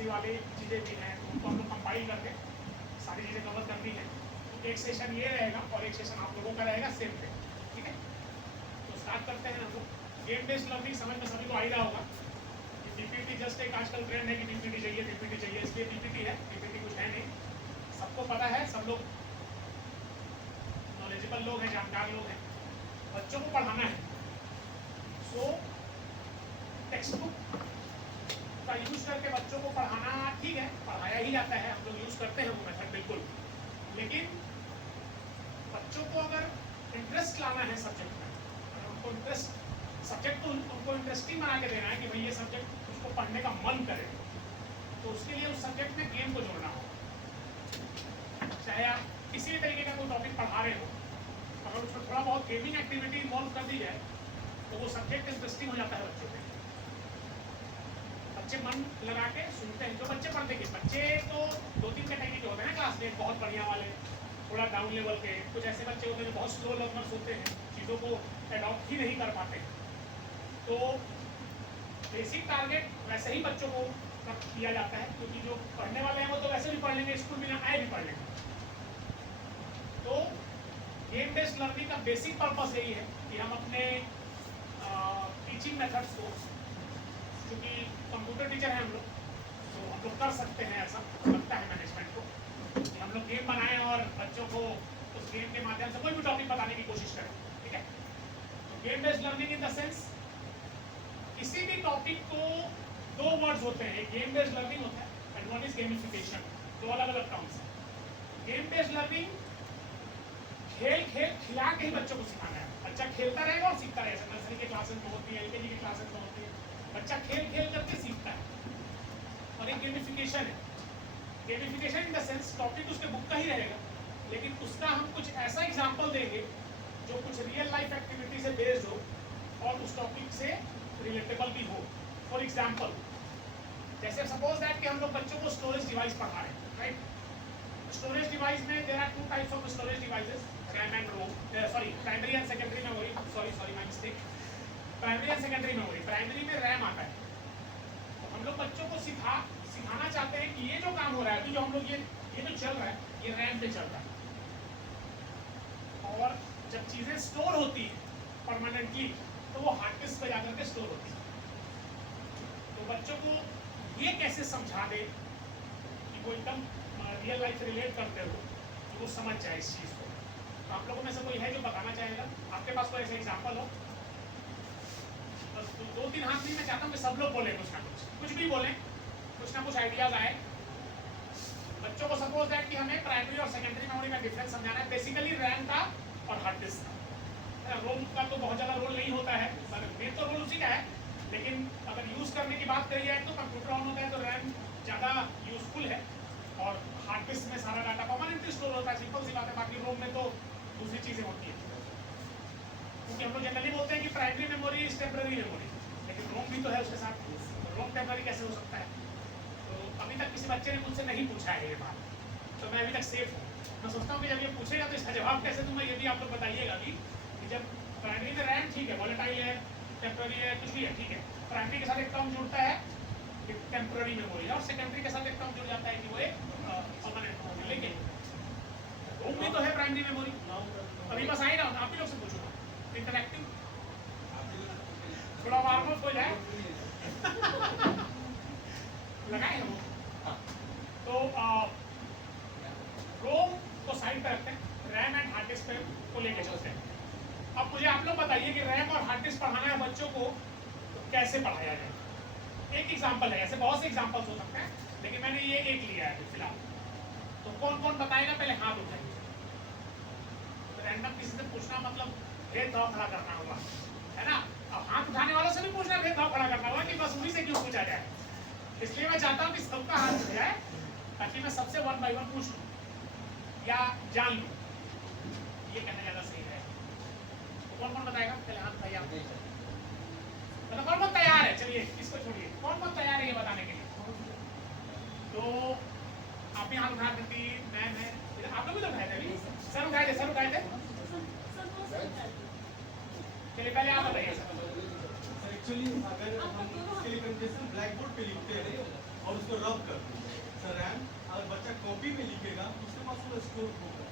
History वाली चीज़ें भी हैं, तो उनको हम लोग कंपाइल करके सारी चीज़ें कवर करनी है। एक सेशन ये रहेगा और एक सेशन आप लोगों का रहेगा सेम पे, ठीक है। तो स्टार्ट करते हैं हम लोग। गेम बेस्ड लर्निंग समझ में सभी को आ ही रहा होगा। पीपीटी जस्ट एक आजकल ट्रेंड है कि पीपीटी चाहिए, इसलिए पीपीटी है, पीपीटी कुछ है नहीं। सबको पता है, सब लोग नॉलेजेबल लोग हैं, जानकार लोग हैं। बच्चों को पढ़ाना है, सो टेक्स्ट बुक का यूज करके बच्चों को पढ़ाना ठीक है, पढ़ाया ही जाता है, हम लोग यूज करते हैं वो मेथड बिल्कुल। लेकिन बच्चों को अगर इंटरेस्ट लाना है सब्जेक्ट में, अगर उनको इंटरेस्ट सब्जेक्ट को उनको इंटरेस्टिंग बना के देना है कि भाई ये सब्जेक्ट उसको पढ़ने का मन करे, तो उसके लिए उस सब्जेक्ट में गेम को जोड़ना हो। चाहे आप किसी भी तरीके का कोई टॉपिक पढ़ा रहे हो, अगर उसमें थोड़ा बहुत गेमिंग एक्टिविटी इन्वॉल्व कर दी जाए तो वो सब्जेक्ट इंटरेस्टिंग हो जाता है बच्चों में। बच्चे मन लगा के सुनते हैं। जो बच्चे पढ़ते हैं, बच्चे तो 2-3 कैटेगरी के होते हैं ना क्लास में, बहुत बढ़िया वाले, थोड़ा डाउन लेवल के, कुछ ऐसे बच्चे होते हैं जो बहुत स्लो लर्नर्स होते हैं, चीज़ों को एडॉप्ट ही नहीं कर पाते। तो बेसिक टारगेट वैसे ही बच्चों को किया जाता है, क्योंकि जो पढ़ने वाले हैं वो तो वैसे भी पढ़ लेंगे, स्कूल बिना आए भी पढ़ लेंगे। तो गेम बेस्ड लर्निंग का बेसिक पर्पस यही है कि हम अपने टीचिंग मेथड्स को, क्योंकि कंप्यूटर टीचर हैं हम लोग, तो हम लोग कर सकते हैं, ऐसा लगता है मैनेजमेंट को कि हम लोग गेम बनाएं और बच्चों को उस गेम के माध्यम से कोई भी टॉपिक बताने की कोशिश करें, ठीक है। तो game based learning in the sense, किसी भी टॉपिक को, 2 वर्ड्स होते हैं, एक गेम बेस्ड लर्निंग होता है एंड वन इज गेमिफिकेशन। 2 अलग अलग टर्म्स हैं। गेम बेस्ड लर्निंग खेल खिला के ही बच्चों को सिखाना है। बच्चा खेलता रहेगा और सीखता रहेगा। नर्सरी के क्लासेस में होती है, एलकेजी के क्लासेस में होती है, बच्चा खेल करके सीखता है। और एक गेमिफिकेशन है। Gamification in the sense topic उसके बुक का ही रहेगा, लेकिन उसका हम कुछ ऐसा एग्जाम्पल देंगे जो कुछ रियल लाइफ एक्टिविटी से बेस्ड हो और उस टॉपिक से रिलेटेबल भी हो। फॉर एग्जाम्पल, जैसे सपोज दैट कि हम लोग बच्चों को स्टोरेज डिवाइस पढ़ा रहे हैं, राइट। स्टोरेज डिवाइस में there are 2 types of storage devices, RAM and ROM, sorry primary and secondary memory, sorry my mistake, primary and secondary memory. Primary में रैम आता है। तो हम लोग बच्चों को सिखाना चाहते हैं कि ये जो काम हो रहा है, जो हम लोग ये जो चल रहा है, ये रैम पे चल रहा है। और जब चीजें स्टोर होती है परमानेंटली, तो वो हार्ड डिस्क पे जाकर के स्टोर होती है। तो बच्चों को ये कैसे समझा दे कि वो एकदम रियल लाइफ रिलेट करते हो, तो वो समझ जाए इस चीज को। तो आप लोगों में से कोई है जो बताना चाहेगा? आपके पास कोई ऐसा एग्जाम्पल हो? बस 2-3 हाथ नहीं, मैं चाहता हूँ कि सब लोग बोले, कुछ भी बोले, कुछ ना कुछ आइडियाज आए बच्चों को। सपोज दैट कि हमें प्राइमरी और सेकेंडरी मेमोरी का डिफरेंस समझाना है, बेसिकली रैम का और हार्ड डिस्क का। रोम का तो बहुत ज़्यादा रोल नहीं होता है, मेन तो रोल उसी का है, लेकिन अगर यूज़ करने की बात करी जाए तो कंप्यूटर ऑन होता है तो रैम ज़्यादा यूजफुल है और हार्ड डिस्क में सारा डाटा परमानेंटली स्टोर होता है। सिंपल सी बात है। बाकी रोम में तो दूसरी चीज़ें होती हैं, क्योंकि हम लोग जनरली बोलते हैं कि primary memory is temporary memory, लेकिन रोम भी तो है उसके साथ। रोम टेम्पररी कैसे हो सकता है? तो अभी तक किसी बच्चे ने मुझसे नहीं पूछा है ये बात, तो मैं अभी तक सेफ हूँ। मैं सोचता हूँ कि जब ये पूछेगा तो इसका जवाब कैसे दूंगा, ये भी आप लोग बताइएगा कि जब प्राइमरी में रैम ठीक है, वॉलेटाइल है, टेम्पररी है, कुछ भी है, ठीक है, प्राइमरी के साथ एक टर्म जुड़ता है कि टेम्पररी मेमोरी, और सेकेंडरी के साथ एक टर्म जुड़ जाता है कि वो एक परमानेंट मेमोरी। लेकिन रोम भी तो है प्राइमरी मेमोरी। अभी बस आई ना, आप ही लोग से पूछूंगा, इंटरैक्टिव थोड़ा वार्म अप हो जाए लगाए वो। तो रोम को साइड पे रखते हैं, रैम एंड हार्ड डिस्क को लेके चलते हैं। अब मुझे आप लोग बताइए कि रैम और हार्ड डिस्क पढ़ाना है बच्चों को तो कैसे पढ़ाया जाए। एक एग्जांपल है, ऐसे बहुत से एग्जांपल्स हो सकते हैं, लेकिन मैंने ये एक लिया है फिलहाल। तो कौन कौन बताएगा? पहले हाथ उठाइए। तो रैंडम किसी से पूछना मतलब भेदभाव खड़ा करना होगा, है ना। अब हाथ उठाने वालों से भी पूछना, भेदभाव खड़ा करना होगा कि बस उन्हीं से क्यों पूछा जाए। इसलिए मैं चाहता हूँ कि सबका हाथ उठ जाए, ताकि मैं सबसे 1 बाय 1 पूछ लूँ या जान लूँ, ये कहना ज़्यादा सही है। तो कौन कौन बताएगा? पहले हाथ उठाइए आप। मतलब कौन कौन तैयार है? चलिए इसको छोड़िए, कौन कौन तैयार है ये बताने के लिए? तो आप ही हाथ उठा देती, मैं आप लोग भी तो उठाए थे अभी, सर उठाए थे, सर उठाए थे। चलिए पहले आप बताइए। एक्चुअली अगर हम इसके लिए कंजेशन ब्लैक बोर्ड पे लिखते हैं और उसको रब कर दो। सर रैम अगर बच्चा कॉपी में लिखेगा उसके पास वो स्टोर होगा,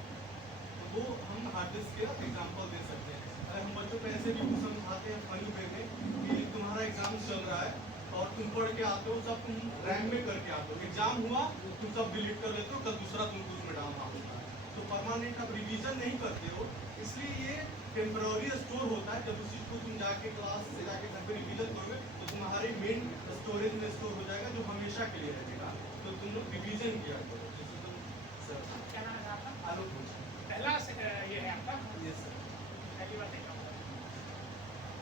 तो वो हम हार्ड डिस्क के एग्जाम्पल दे सकते हैं। अगर हम बच्चों को ऐसे भी समझाते हैं फनी वे में कि तुम्हारा एग्जाम चल रहा है और तुम पढ़ के आते हो, सब तुम रैम में करके आते हो, एग्जाम हुआ तुम सब डिलीट कर लेते हो, कल दूसरा तुमको उसमें डालना होता है, तो परमानेंट आप रिवीजन नहीं करते हो, इसलिए ये टेम्पररी स्टोर होता है। जब उस चीज़ को तुम जाके क्लास से जाके घर पे रिवीजन करोगे तो तुम्हारे मेन स्टोरेज में स्टोर हो जाएगा, जो हमेशा के लिए रहेगा। तो तुम लोग रिवीजन किया करो। जैसे तुम सर क्या नाम है आपका? आलोक पहला ये है आपका ये सर पहली बार देखा होगा।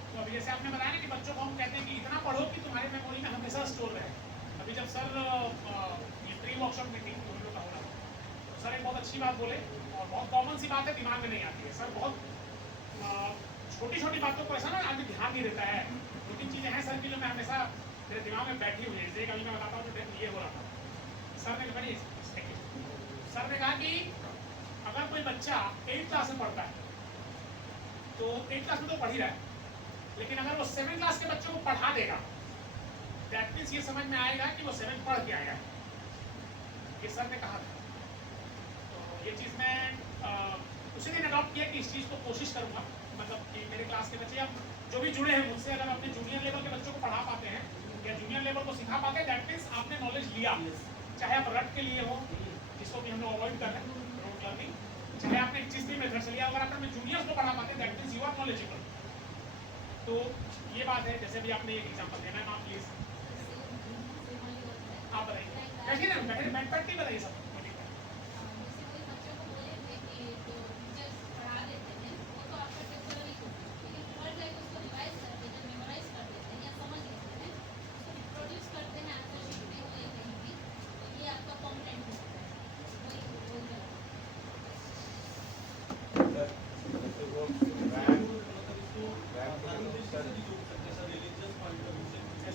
तो अभी जैसे आपने बताया ना कि बच्चों को हम कहते हैं कि इतना पढ़ो कि तुम्हारे मेमोरी में हमेशा स्टोर रहे। अभी जब सर ये प्री वर्कशॉप मीटिंग हम लोग का हो रहा तो सर एक बहुत अच्छी बात बोले और बहुत कॉमन सी बात है, दिमाग में नहीं आती है। सर बहुत छोटी छोटी बातों को ऐसा ना आदमी ध्यान नहीं देता है। दो तीन चीज़ें हैं सर की जो मैं हमेशा मेरे दिमाग में बैठी हुई है। जैसे कभी मैं बताता हूँ तो ये हो रहा था, सर ने बड़ी सर ने कहा कि अगर कोई बच्चा 8th क्लास में पढ़ता है तो 8th क्लास में तो पढ़ ही रहा है, लेकिन अगर वो 7th क्लास के बच्चों को पढ़ा देगा दैट मीन्स ये समझ में आएगा कि वो 7th पढ़ के आएगा। ये सर ने कहा था। तो ये चीज़ मैं उसी दिन अडॉप्ट किया कि इस चीज़ को कोशिश करूँगा, मतलब कि मेरे क्लास के बच्चे अब जो भी जुड़े हैं मुझसे, अगर अपने जूनियर लेवल के बच्चों को पढ़ा पाते हैं या जूनियर लेवल को सिखा पाते हैं, दैट मीन्स आपने नॉलेज लिया। चाहे आप रट के लिए हो, जिसको भी हम लोग अवॉइड कर रहे हैं रोड लर्निंग, चाहे आपने जिस भी मेथड से लिया, अगर आप अपने जूनियर्स को पढ़ा पाते हैं that means you are knowledgeable. तो ये बात है। जैसे भी आपने एक एग्जांपल देना है, आप प्लीज आप बताइए। कैसे ना बैठ के बताइए सब।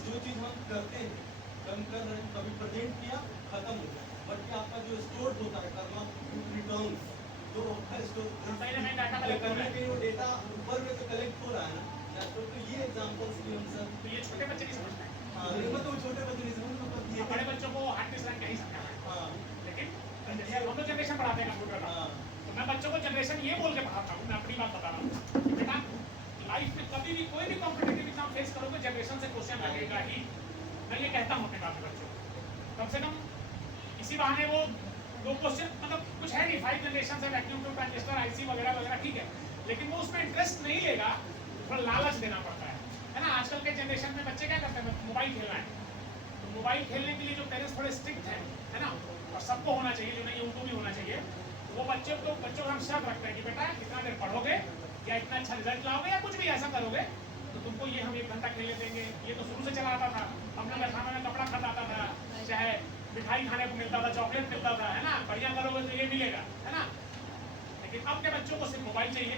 जो चीज हम करते हैं हम कर रहे हैं, कभी प्रेजेंट किया खत्म हो गया, बट कि आपका जो स्टोर होता है करना रिटर्न जो करने के वो डेटा ऊपर में तो कलेक्ट हो रहा है ना, या तो ये एग्जांपल्स भी हम सब तो ये छोटे बच्चे नहीं समझते हैं। हाँ मतलब छोटे बच्चे नहीं समझ, ये बड़े बच्चों को हार्ड डिस्क रैंक नहीं समझाना है। हाँ लेकिन जैसे हम लोग जनरेशन पढ़ाते हैं कंप्यूटर का, हाँ तो मैं बच्चों को जनरेशन ये बोल के पढ़ाता हूँ। मैं अपनी बात बता रहा हूँ, बेटा लाइफ में कभी भी कोई भी कॉम्पिटिटिव एग्जाम फेस करोगे जनरेशन से क्वेश्चन लगेगा ही। मैं ये कहता हूँ अपने बात बच्चों को, कम से कम इसी बहाने वो दो क्वेश्चन, मतलब कुछ है नहीं, 5 जनरेशन है, वैक्यूम ट्यूब ट्रांजिस्टर आईसी वगैरह वगैरह, ठीक है, लेकिन वो उसमें इंटरेस्ट नहीं लेगा, थोड़ा लालच देना पड़ता है ना। आजकल के जनरेशन में बच्चे क्या करते हैं, मोबाइल खेलना है, तो मोबाइल खेलने के लिए जो पेरेंट्स थोड़े स्ट्रिक्ट हैं, है ना, और सबको होना चाहिए, जो नहीं उनको भी होना चाहिए, वो बच्चों को हम शर्त रखते हैं कि बेटा इतना देर पढ़ोगे या इतना अच्छा रिजल्ट लाओगे या कुछ भी ऐसा करोगे तो तुमको ये हम 1 घंटा खेलने देंगे। ये तो शुरू से चला आता था, हम लोग खाना में कपड़ा खाता आता था, चाहे मिठाई खाने को मिलता था, चॉकलेट मिलता था, है ना, बढ़िया करोगे तो ये मिलेगा, है ना। लेकिन अब के बच्चों को सिर्फ मोबाइल चाहिए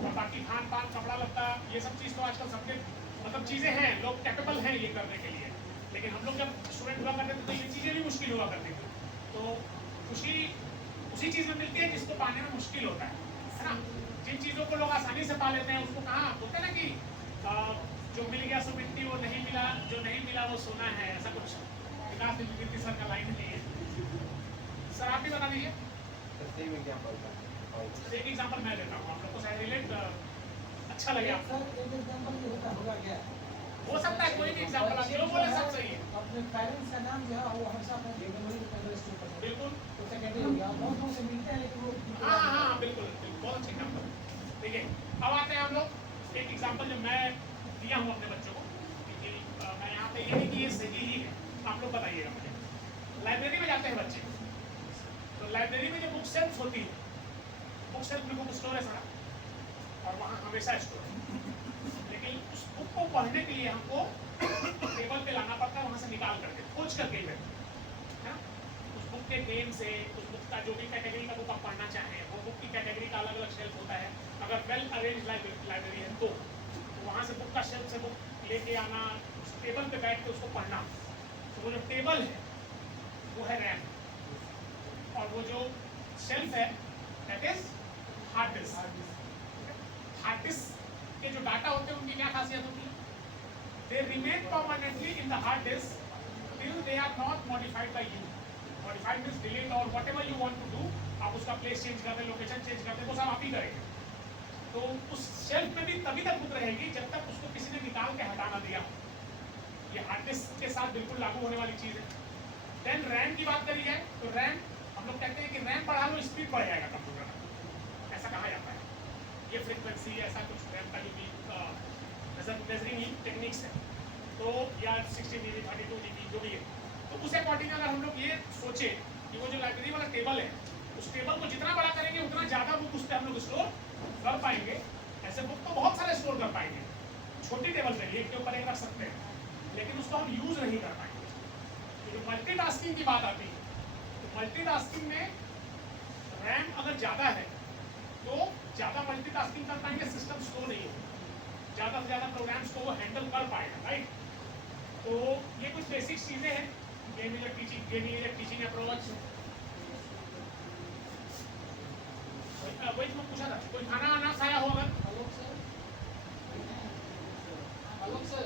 और बाकी खान पान कपड़ा लत्ता ये सब चीज़ तो आजकल सबके मतलब चीज़ें हैं, लोग कैपेबल हैं ये करने के लिए। लेकिन हम लोग जब स्टूडेंट हुआ करते थे तो ये चीज़ें भी मुश्किल हुआ करती थी। तो खुशी उसी चीज़ में मिलती है जिसको पाने में मुश्किल होता है ना। जिन चीज़ों को लोग आसानी से पा लेते हैं उसको कहाँ बोलते हैं ना कि जो मिल गया सो मिट्टी, वो नहीं मिला जो नहीं मिला वो सोना है, ऐसा कुछ विकास कीर्ति सर का लाइन नहीं है। सर आप भी बता दीजिए। एक एग्जाम्पल मैं देता हूँ आप लोग को, शायद रिलेट अच्छा लगे आपको। हो सकता है कोई भी एग्जाम्पल आप जो बोले सब सही है। अपने पेरेंट्स का नाम जो है वो हमेशा अपने मेमोरी के अंदर स्टोर करते हैं। बिल्कुल तो सेकेंडरी हो गया, बहुत लोगों से मिलते हैं लेकिन वो हाँ बिल्कुल बहुत अच्छे एग्जाम्पल। देखिए अब आते हैं हम लोग एक एग्जाम्पल जो मैं दिया हूँ अपने बच्चों को, क्योंकि मैं यहाँ पे ये नहीं कि ये सही ही है, आप लोग बताइएगा मुझे। लाइब्रेरी में जाते हैं बच्चे, तो लाइब्रेरी में जो बुक सेल्फ होती है, बुक सेल्फ में बुक स्टोर है सारा और वहाँ हमेशा स्टोर है, लेकिन उस बुक को पढ़ने के लिए हमको टेबल पे लाना पड़ता है, वहाँ से निकाल करके खोज करके ही है ना। उस बुक के नेम से उस बुक का जो भी कैटेगरी का बुक आप पढ़ना चाहें वो बुक की कैटेगरी का अलग अलग शेल्फ होता है। अगर वेल अरेंज लाइब्रेरी है तो वहाँ से बुक का शेल्फ से बुक लेके आना, उस टेबल पे बैठ के उसको पढ़ना। तो वो जो टेबल है वो है रैम, और वो जो शेल्फ है that is hard disk. Hard disk के जो डाटा होते हैं उनकी क्या खासियत होती है, they remain permanently in the hard disk till they are not modified by you. Modified means delete or whatever you want to do. आप उसका प्लेस चेंज कर दे, लोकेशन चेंज कर दे, वो सब आप ही करेंगे। तो उस शेल्फ में भी तभी तक बुक रहेगी जब तक उसको किसी ने निकाल के हटा ना दिया। ये हार्ड डिस्क के साथ बिल्कुल लागू होने वाली चीज है। देन रैम की बात करी जाए तो रैम हम लोग कहते हैं कि रैम बढ़ा लो स्पीड बढ़ जाएगा कंप्यूटर का, ऐसा कहा जाता है। ये फ्रीक्वेंसी ऐसा कुछ रैम का जो भी मेजरिंग टेक्निक्स है, तो या 16 GB 32 GB जो भी है, तो उस अकॉर्डिंग अगर हम लोग ये सोचे कि वो जो लाइब्रेरी वाला टेबल है उस टेबल को जितना बड़ा करेंगे उतना ज़्यादा बुक उस पर हम लोग स्टोर कर पाएंगे। ऐसे बुक तो बहुत सारे स्टोर कर पाएंगे, छोटी टेबल पे एक के ऊपर एक रख सकते हैं, लेकिन उसको हम यूज़ नहीं कर पाएंगे। तो जो मल्टीटास्किंग की बात आती है, तो मल्टीटास्किंग में रैम अगर ज़्यादा है तो ज़्यादा मल्टीटास्किंग कर पाएंगे, सिस्टम स्लो नहीं होगा, ज़्यादा से ज़्यादा प्रोग्राम्स को वो हैंडल कर पाएगा, राइट। तो ये कुछ बेसिक चीज़ें हैं। Game is teaching approach. वही मैं पूछा था, कोई खाना आना खाया हो अगर? आलोक सर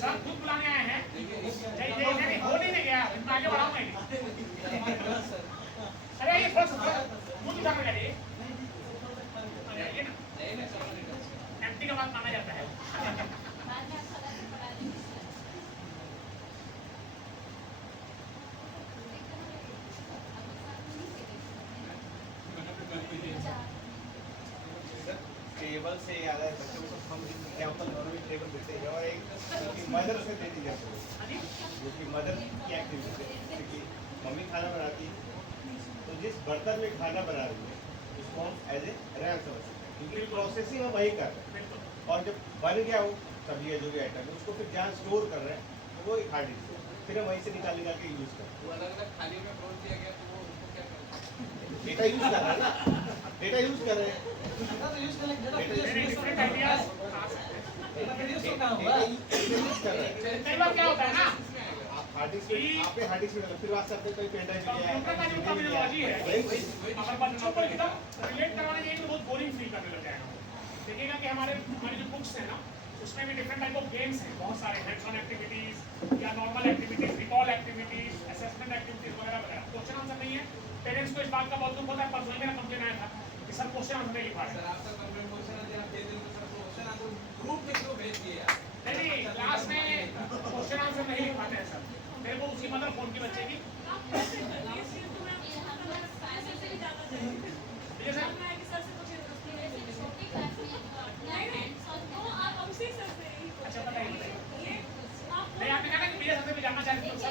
सब खुद बुलाने आए हैं। नहीं हो नहीं गया, मैं आगे बढ़ाऊंगा नहीं। अरे ये थोड़ा सा मुझे उठा कर जाइए, ये ना एमटी का बात माना जाता है। टेबल से याद है बच्चों को हम एग्जाम्पल दोनों भी टेबल देते हैं और एक मदर से दे दीजिए जो कि मदर की एक्टिविटी है, क्योंकि मम्मी खाना बनाती है तो जिस बर्तन में खाना बना रही है उसको हम एज ए रैम समझ सकते हैं, क्योंकि प्रोसेसिंग हम वही कर रहे हैं और जब बन गया वो सब्जी या जो भी आइटम है उसको फिर जहाँ स्टोर कर रहे हैं तो वो एक हार्ड डिस्क है, फिर हम वहीं से निकाल के यूज़ करते हैं। वो अलग-अलग थाली में परोस दिया गया तो वो उसको क्या करें? डेटा यूज़ कर रहे हैं ना, डेटा यूज़ कर रहे हैं, डेटा तो यूज करेंगे, डेटा डिफरेंट आइडियाज यूज तो कहाँ होगा? यूज़ कर रहे हैं। कई बार क्या होता है ना, हार्ड डिस्क में आपने हार्ड डिस्क में फिर बात करते हैं कोई पेन ड्राइव लिया है, कंप्यूटर का जो टर्मिनोलॉजी है अगर बच्चों को एकदम रिलेट करवाने जाएंगे तो बहुत बोरिंग फील करने लग जाएगा। देखिएगा कि हमारी जो बुक्स है ना उसमें भी डिफरेंट टाइप ऑफ गेम्स हैं, बहुत सारे हैंड्स ऑन एक्टिविटीज या normal activities, recall activities, assessment activities वगैरह वगैरह। क्वेश्चन आंसर नहीं है, पेरेंट्स को इस बात का बहुत दुख होता है। परसों मेरा कंप्लेन आया था कि सर क्वेश्चन आंसर नहीं लिखा है। सर आपका कंप्लेंट क्वेश्चन आंसर आप दे दें तो सर क्वेश्चन आंसर ग्रुप में क्यों भेज दिए यार? नहीं क्लास में क्वेश्चन आंसर नहीं लिखवाते हैं सर। मेरे को उसकी मदर फोन की बच्चे की अच्छा बताइए नहीं आपने कहा ना कि मेरे साथ भी जानना चाहते हो सर।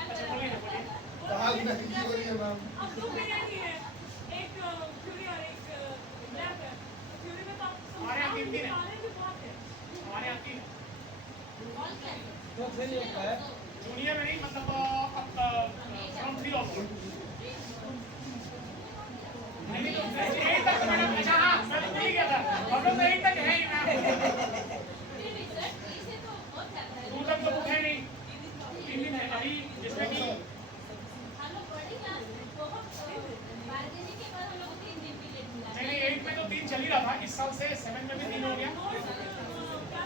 अच्छा बोलिए ना बोलिए। हमारे यहाँ तीन है, हमारे यहाँ तीन तो फिर ये है जूनियर में नहीं, मतलब फ्रॉम 3 ऑनवर्ड। नहीं तो 8 तक तो मैडम, अच्छा हाँ मैं तो भूल गया था, हम लोग तो 8 तक है ही ना, 2 तक तो बुक है नहीं, 3 दिन है अभी जिसमें कि नहीं 8 में तो 3 चल ही रहा था, इस साल से 7 में भी 3 हो गया।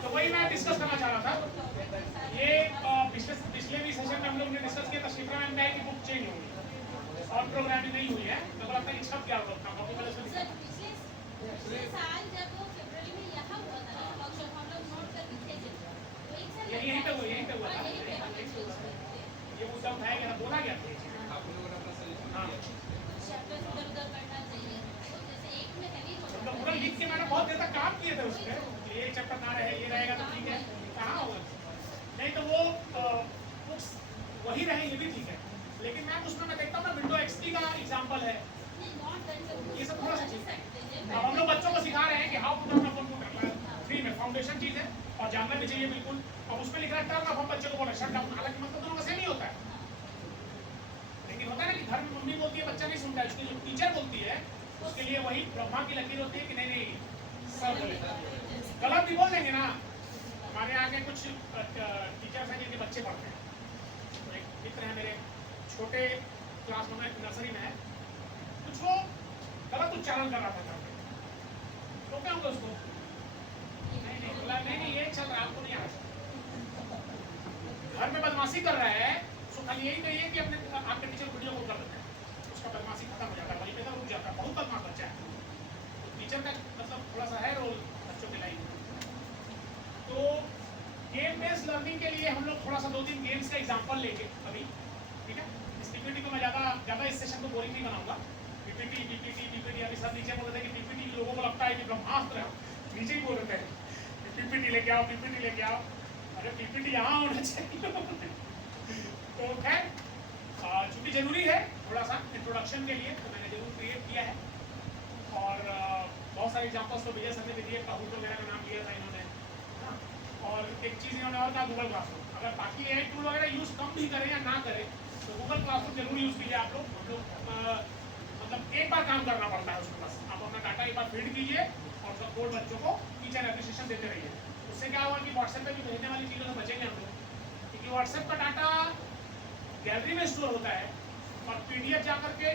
तो वही मैं डिस्कस करना चाह रहा था। ये पिछले भी सेशन में हम लोग ने डिस्कस किया था, शिप्रा मैम ने कि बुक चेंज होगी और प्रोग्रामिंग नहीं हुई है, तो लगता है कि छप क्या होगा कॉपी वाले से पिछले साल जब वो फरवरी में यहाँ हुआ था ना वर्कशॉप, हम लोग नोट करके भेजे थे, तो एक साल यहीं पे हुआ था। यहीं पे हम लोग यूज करते थे। ये मुद्दा उठाया गया था, बोला गया था ये चीज़। आप लोगों ने अपना सजेशन हाँ दिया। चैप्टर इधर-उधर करना चाहिए, तो जैसे एक में हैवी हो मतलब पूरा लिख के मैंने बहुत देर तक काम किए थे उस पर, ये चैप्टर ना रहे ये रहेगा तो ठीक है, कहाँ होगा। नहीं तो वो बुक्स वही रहे ये भी ठीक है, लेकिन मैम उसमें मैं देखता हूँ ना विंडो एक्सपी का एग्जाम्पल है, ये सब थोड़ा सा चीज़ है। अब हम लोग बच्चों को सिखा रहे हैं कि how to turn computer, free में फाउंडेशन चीज़ है और जानना भी चाहिए बिल्कुल। अब उसमें लिख रहा है टर्न, अब हम बच्चे को बोल रहे शट डाउन, हालांकि मतलब दोनों का सेम ही होता है, लेकिन होता है ना कि घर में मम्मी बोलती है बच्चा नहीं सुनता है, उसकी जो टीचर बोलती है उसके लिए वही ब्रह्मा की लकीर होती है कि नहीं सब बोले, गलत भी बोल देंगे ना। हमारे यहाँ के कुछ टीचर्स हैं जिनके बच्चे पढ़ते हैं, तो एक मित्र हैं मेरे, छोटे क्लास में नर्सरी में है, कुछ वो गलत उच्चारण कर रहा था घर पे, तो क्या होगा उसको? नहीं बोला नहीं ये चल रहा, आपको नहीं आ रहा। घर में बदमाशी कर रहा है, उसको खाली यही कहिए कि अपने आपके टीचर वीडियो कॉल कर देते हैं, उसका बदमाशी खत्म हो जाता है, वहीं पे तो रुक जाता है। बहुत बदमाश बच्चा है, तो टीचर का मतलब थोड़ा सा है रोल बच्चों के लाइफ में। तो गेम बेस्ड लर्निंग के लिए हम लोग थोड़ा सा 2-3 गेम्स का एग्जांपल लेंगे अभी, ठीक है। इस पीपीटी को मैं ज़्यादा इस सेशन को बोरिंग नहीं बनाऊंगा। पीपीटी अभी सब नीचे बोल रहे थे कि पीपीटी लोगों को लगता है कि ब्रह्मास्त्र है, नीचे ही बोल रहे थे पीपीटी लेके आओ, पीपीटी लेके आओ। अरे पीपीटी यहाँ होना चाहिए। तो खैर चूँकि जरूरी है थोड़ा सा इंट्रोडक्शन के लिए, तो मैंने जरूर क्रिएट किया है। और बहुत सारे एग्जाम्पल्स तो विजय सर ने भी दिए, काहूट वगैरह का नाम लिया था इन्होंने, है ना। और एक चीज़ इन्होंने और कहा गूगल क्लासरूम। अगर बाकी AI टूल वगैरह यूज़ कम भी करें या ना करें, तो गूगल क्लासरूम जरूर यूज़ कीजिए आप लोग। हम लोग मतलब एक बार काम करना पड़ता है उसके पास, आप अपना डाटा एक बार फीड कीजिए और उसका कोड बच्चों को टीचर एप्रिसिएशन देते रहिए। उससे क्या होगा कि व्हाट्सएप पे भी भेजने वाली चीज़ों से बचेंगे हम लोग, क्योंकि व्हाट्सएप का डाटा गैलरी में स्टोर होता है और PDF जा करके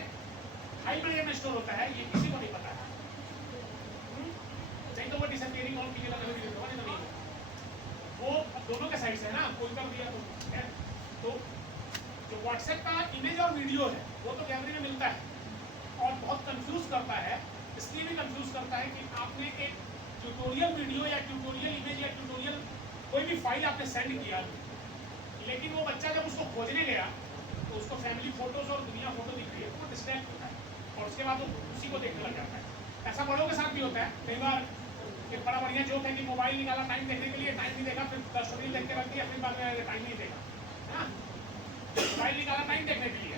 हाइब्रेड में स्टोर होता है, ये किसी को नहीं पता है। नहीं तो वो डिसअपियरिंग ऑल कीजिएगा, कभी भी होगा नहीं, वो दोनों के साइड से है ना, कोई कर दिया तो जो व्हाट्सएप का इमेज और वीडियो है वो तो गैलरी में मिलता है और बहुत कंफ्यूज करता है। इसलिए भी कंफ्यूज करता है कि आपने एक ट्यूटोरियल वीडियो या ट्यूटोरियल इमेज या ट्यूटोरियल कोई भी फाइल आपने सेंड किया, लेकिन वो बच्चा जब उसको खोजने गया तो उसको फैमिली फोटोज और दुनिया फोटो दिख रही है, तो वो डिस्ट्रैक्ट होता है और उसके बाद वो उसी को देखने लग जाता है। ऐसा बड़ों के साथ भी होता है कई बार। एक बड़ा बढ़िया जोक है कि मोबाइल निकाला टाइम देखने के लिए, टाइम नहीं देखा, फिर 10 रील देख के रख दिया, फिर बाद में टाइम नहीं देखा। हाँ, मोबाइल निकाला टाइम देखने के लिए,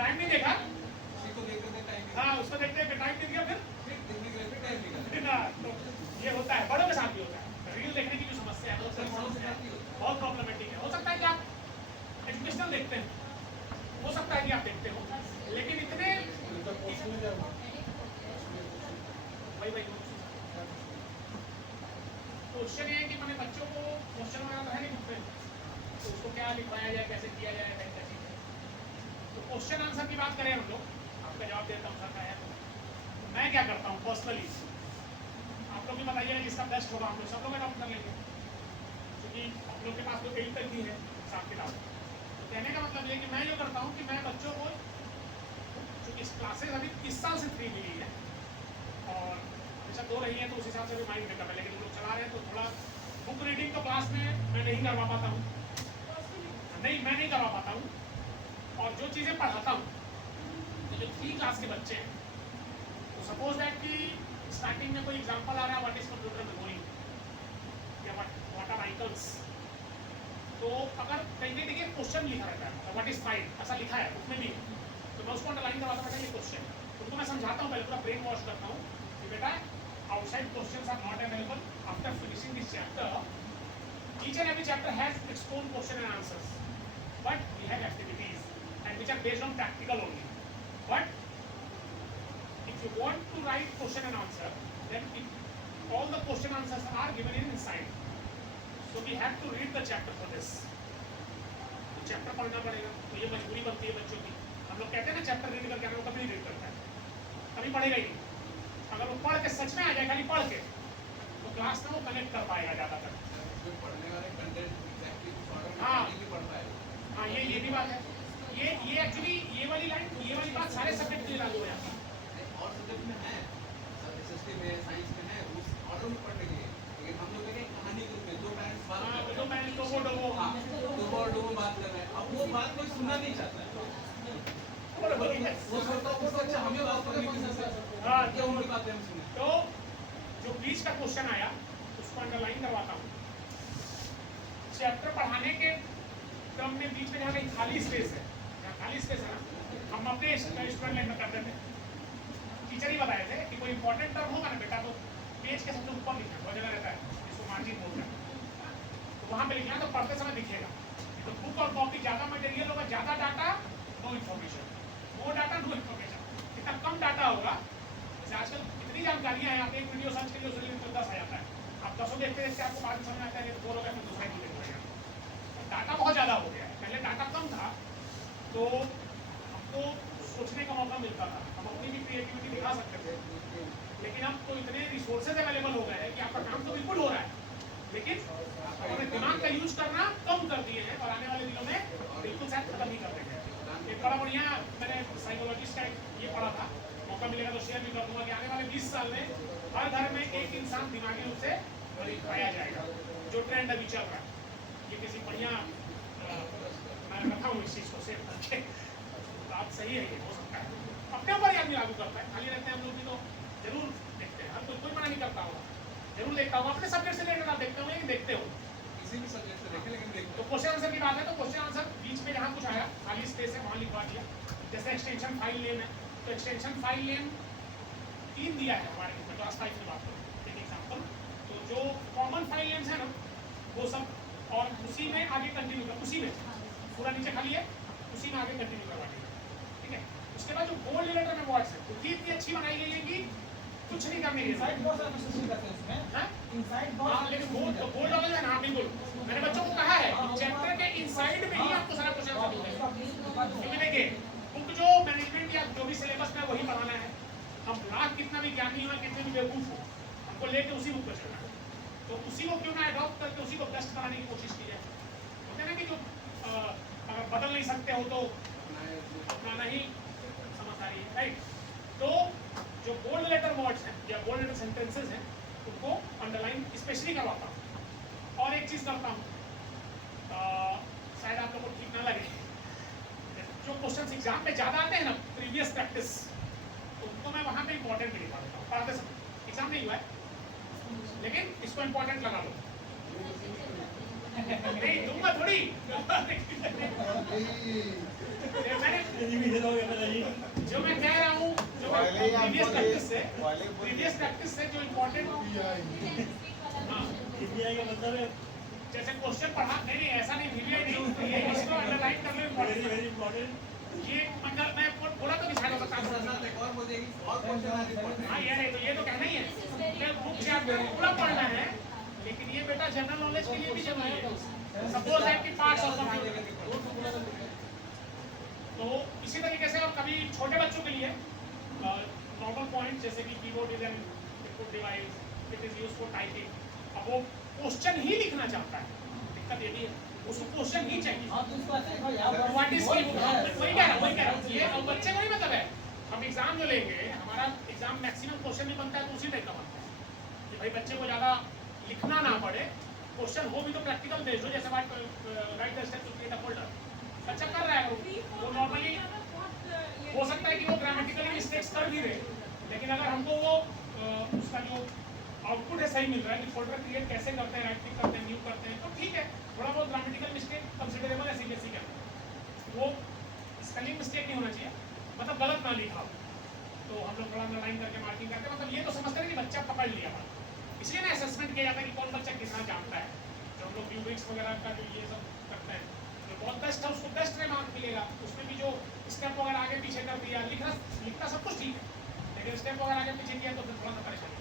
टाइम नहीं देखा, हाँ उसको देखते हैं टाइम नहीं दिया, फिर तो ये होता है, बड़ों के साथ भी होता है। रील देखने की जो समस्या है बहुत प्रॉब्लमेटिक है। हो सकता है कि आप एजुकेशनल देखते हैं, हो सकता है कि आप देखते हो, लेकिन इतने भाई क्वेश्चन ये है कि मैंने बच्चों को क्वेश्चन वगैरह तो है नहीं पूछते, तो उसको क्या लिखवाया जाए, कैसे किया जाए, कैसे चीज़ है। तो क्वेश्चन आंसर की बात करें हम लोग, आपका जवाब देता हूँ सर का है, तो मैं क्या करता हूँ पर्सनली, आप लोग भी बताइएगा जिसका बेस्ट होगा, हम लोग सब लोग अडॉप्ट कर लेंगे, क्योंकि हम लोग के पास तो 8 तक ही है हिसाब किताब। तो कहने का मतलब ये कि मैं जो करता हूँ कि मैं बच्चों को, चूँकि क्लासेज अभी इस साल से फ्री मिली है और हमेशा 2 रही है, तो उस हिसाब से भी माइंड में करना, लेकिन लोग चला रहे हैं तो थोड़ा बुक रीडिंग तो क्लास में मैं नहीं करवा पाता हूँ, मैं नहीं करवा पाता हूँ। और जो चीज़ें पढ़ाता हूँ, तो जो 3 क्लास के बच्चे हैं, तो सपोज दैट कि स्टार्टिंग में कोई एग्जांपल आ रहा है व्हाट इज कंप्यूटर मेमोरी या व्हाट आर आइकन्स, तो अगर कहीं देखिए क्वेश्चन लिखा रहता है व्हाट इज फाइल, ऐसा लिखा है बुक में भी, तो मैं उसको अंडरलाइन करवाता बेटा ये क्वेश्चन है, उनको मैं समझाता हूँ, पहले पूरा ब्रेन वॉश करता हूँ कि बेटा outside questions are not available. After finishing this chapter, each and every chapter has its own question and answers, but we have activities and which are based on practical only. But if you want to write question and answer, then all the question answers are given inside. So we have to read the chapter for this. तो chapter पढ़ना पड़ेगा, तो ये मजबूरी बनती है बच्चों की। हम लोग कहते हैं ना चैप्टर रीड करके, हम लोग कभी रीड करता है, कभी पढ़ेगा ही नहीं। अगर वो पढ़ के सच में आ जाए खाली पढ़ के, तो क्लास में वो कनेक्ट कर पाएगा ज़्यादातर। पढ़ने वाले कंटेंट एग्जैक्टली हाँ नहीं पढ़ पाएगा। हाँ ये भी बात है, ये एक्चुअली ये वाली बात सारे सब्जेक्ट के लिए लागू हो जाती है। और सब्जेक्ट में है, SST में, साइंस में है, उस ऑर्डर में पढ़ने के लिए, लेकिन हम लोग कहते हैं कहानी के रूप में 2 पेरेंट्स बात कर रहे हैं, 2 पेरेंट्स तो वो हाँ, तो वो बात कर रहे हैं, अब वो बात कोई सुनना नहीं चाहता है, वो सोचता है उससे अच्छा हमें बात करनी किसी से, हाँ, क्या उनकी बातें हम सुने। तो जो बीच का क्वेश्चन आया उसको अंडरलाइन करवाता हूँ। चैप्टर पढ़ाने के क्रम में बीच में जहाँ कहीं खाली स्पेस है, जहाँ खाली स्पेस है ना, हम अपने स्टूडेंट लाइन में करते थे। टीचर ही बताए थे कि कोई इंपॉर्टेंट टर्म होगा ना बेटा, तो पेज के सबसे ऊपर लिखना, बहुत जगह रहता है जिसको मार्जिन बोलते हैं, तो वहाँ पे लिखना, तो पढ़ते समय दिखेगा। तो बुक और कॉपी ज़्यादा मटेरियल होगा, ज़्यादा डाटा, नो इन्फॉर्मेशन, वो डाटा नो इन्फॉर्मेशन। जितना कम डाटा होगा, जैसे आजकल इतनी जानकारियाँ हैं, आप एक वीडियो सर्च करिए उसके लिए 10 आ जाता है, आप 10 देखते देखते आपको बाद में समझ आता है कि 2 लोग फिर दूसरा ही देख रहे हैं। डाटा बहुत ज़्यादा हो गया है, पहले डाटा कम था तो हमको सोचने का मौका मिलता था, हम अपनी भी क्रिएटिविटी दिखा सकते थे। लेकिन अब तो इतने रिसोर्सेज अवेलेबल हो गए हैं कि आपका काम तो बिल्कुल हो रहा है, लेकिन अपने दिमाग का यूज करना कम कर दिए हैं और आने वाले दिनों में बिल्कुल शायद खत्म ही कर देंगे। एक बड़ा बढ़िया मैंने साइकोलॉजिस्ट का ये पढ़ा था, मौका मिलेगा तो शेयर भी कर दूंगा कि आने वाले 20 साल में हर घर में एक इंसान दिमागी रूप से पाया जाएगा, जो ट्रेंड अभी चल रहा है। ये किसी बढ़िया मैं रखा हूँ इस चीज़ को सेव करके, बात सही है, ये हो सकता है अपने ऊपर ही आदमी लागू करता है। खाली रहते हैं हम लोग भी तो जरूर देखते हैं, हर कोई मना नहीं करता होगा, जरूर देखता हूँ अपने सब्जेक्ट से रिलेटेड। आप देखते हो लेकिन देखते हो किसी भी सब्जेक्ट से देखें, लेकिन देखते तो क्वेश्चन आंसर की बात है तो क्वेश्चन आंसर बीच में जहाँ कुछ आया खाली स्पेस है वहाँ लिखवा दिया। जैसे एक्सटेंशन फाइल नेम है तो एक्सटेंशन फाइल नेम 3 दिया है हमारे में, क्लास 5 की बात करूँ एक एग्जाम्पल। तो जो कॉमन फाइल नेम्स है ना वो सब, और उसी में आगे कंटिन्यू कर, उसी में पूरा नीचे खाली है उसी में आगे कंटिन्यू करवा देंगे, ठीक है। उसके बाद जो बोल्ड लेटर में वर्ड्स है वो इतनी अच्छी बनाई गई है कि कुछ नहीं करने की इनसाइड बॉक्स आप इसमें करते हैं इसमें हाँ? इनसाइड हाँ, बॉक्स लेकिन बोल्ड वाला जो है ना, बिल्कुल मैंने बच्चों को कहा है चैप्टर के इनसाइड में ही आपको सारा क्वेश्चन आंसर मिलेंगे। बुक जो मैनेजमेंट या जो भी सिलेबस में वही पढ़ाना है। हम लाख कितना भी ज्ञानी हो, कितने भी बेवकूफ हो, हमको लेके उसी बुक पर चलना है। तो उसी को क्यों ना अडॉप्ट करके उसी को बेस्ट बनाने की कोशिश की जाए। होते हैं ना कि जो अगर बदल नहीं सकते हो तो अपनाना ही समझदारी है, राइट। तो जो बोल्ड लेटर वर्ड्स हैं या बोल्ड लेटर सेंटेंसेस हैं उनको अंडरलाइन स्पेशली करवाता हूँ। और एक चीज़ करता हूँ, शायद आप लोगों को ठीक ना लगे, जो क्वेश्चन एग्जाम में ज़्यादा आते हैं ना प्रीवियस प्रैक्टिस, तो उनको मैं वहाँ पे इंपॉर्टेंट भी लिखा देता हूँ पढ़ाते समय। एग्जाम नहीं हुआ है लेकिन इसको इंपॉर्टेंट लगा लो। नहीं दूंगा थोड़ी मैंने जो मैं कह रहा हूँ, जो प्रीवियस प्रैक्टिस से जो इम्पोर्टेंट, हाँ जैसे क्वेश्चन पढ़ा, नहीं ऐसा नहीं, VBI नहीं, ये इसको अंडरलाइन कर लो इम्पोर्टेंट। ये मतलब मैं बोला तो डिसाइड हो सकता है एक और बोलेगी और क्वेश्चन आने पड़ते हाँ यार तो ये तो कहना ही है कि बुक चैप्टर पूरा पढ़ना है, लेकिन ये बेटा जनरल नॉलेज के लिए भी जरूरी है। सपोज है कि पार्ट्स ऑफ कंप्यूटर, तो इसी तरीके से और कभी छोटे बच्चों के लिए नॉर्मल पॉइंट जैसे कि keyboard is an input device, it is used for typing. अब वो क्वेश्चन ही लिखना चाहता है, दिक्कत ये भी है, उसको क्वेश्चन ही चाहिए। आप तो इसको ऐसे याद व्हाट इज वही कह रहा हूँ ये अब बच्चे को नहीं मतलब है। हम एग्जाम जो लेंगे, हमारा एग्जाम मैक्सिमम क्वेश्चन भी बनता है तो उसी टाइप का बनता है कि भाई बच्चे को ज़्यादा लिखना ना पड़े, क्वेश्चन हो भी तो प्रैक्टिकल बेस्ड हो। जैसे right the step to create a folder, बच्चा कर रहा है वो नॉर्मली हो सकता है कि वो ग्रामेटिकली मिस्टेक्स कर भी रहे, लेकिन अगर हमको वो उसका जो आउटपुट है सही मिल रहा है कि फोल्डर क्रिएट कैसे करते हैं, राइट क्लिक करते हैं, न्यू करते हैं, तो ठीक है। थोड़ा बहुत ग्रामेटिकल मिस्टेक कंसिडरेबल है, सीबीएसई का वो स्पेलिंग मिस्टेक नहीं होना चाहिए, मतलब गलत ना लिखा हो तो हम लोग थोड़ा अंडरलाइन करके मार्किंग करते हैं। मतलब ये तो समझते हैं कि बच्चा पकड़ लिया बात, इसलिए ना असेसमेंट किया जाता है कि कौन बच्चा कितना जानता है। जो हम लोग रूब्रिक्स वगैरह का जो ये सब करते हैं, जो बहुत बेस्ट है उसको बेस्ट में मार्क मिलेगा। उसमें भी जो स्टेप वगैरह आगे पीछे कर दिया, लिखना सब कुछ ठीक है, लेकिन स्टेप वगैरह आगे पीछे किया तो फिर थोड़ा सा परेशानी।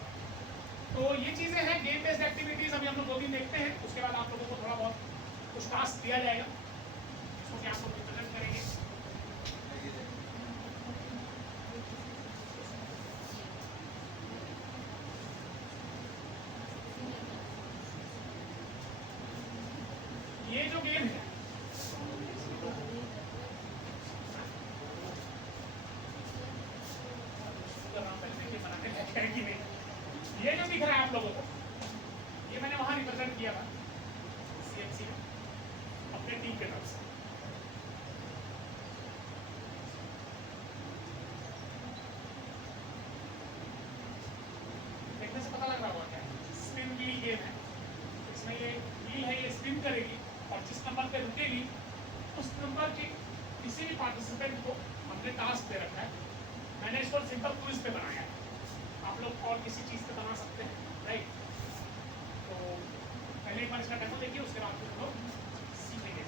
तो ये चीज़ें हैं गेम बेस्ड एक्टिविटीज़। अभी हम लोग 2 दिन देखते हैं, उसके बाद आप लोगों को थोड़ा बहुत कुछ टास्क दिया जाएगा जिसको कि आप लोग रिप्रेजेंट करेंगे। ये जो गेम है ये जो दिख रहा है आप लोगों को, ये मैंने वहां रिप्रेजेंट किया था CMC में अपने टीम के तरफ से। देखने से पता लग रहा होगा क्या, स्पिन व्हील गेम है। इसमें ये व्हील है, ये स्पिन करेगी और जिस नंबर पे रुकेगी उस नंबर के किसी भी पार्टिसिपेंट को हमने टास्क दे रखा है। मैंने इसको सिंपल क्विज पे बनाया है, आप लोग और किसी चीज़ पे बना सकते हैं, राइट। तो पहले एक बार इसका डेमो देखिए, उसके बाद फिर हम लोग सीखेंगे।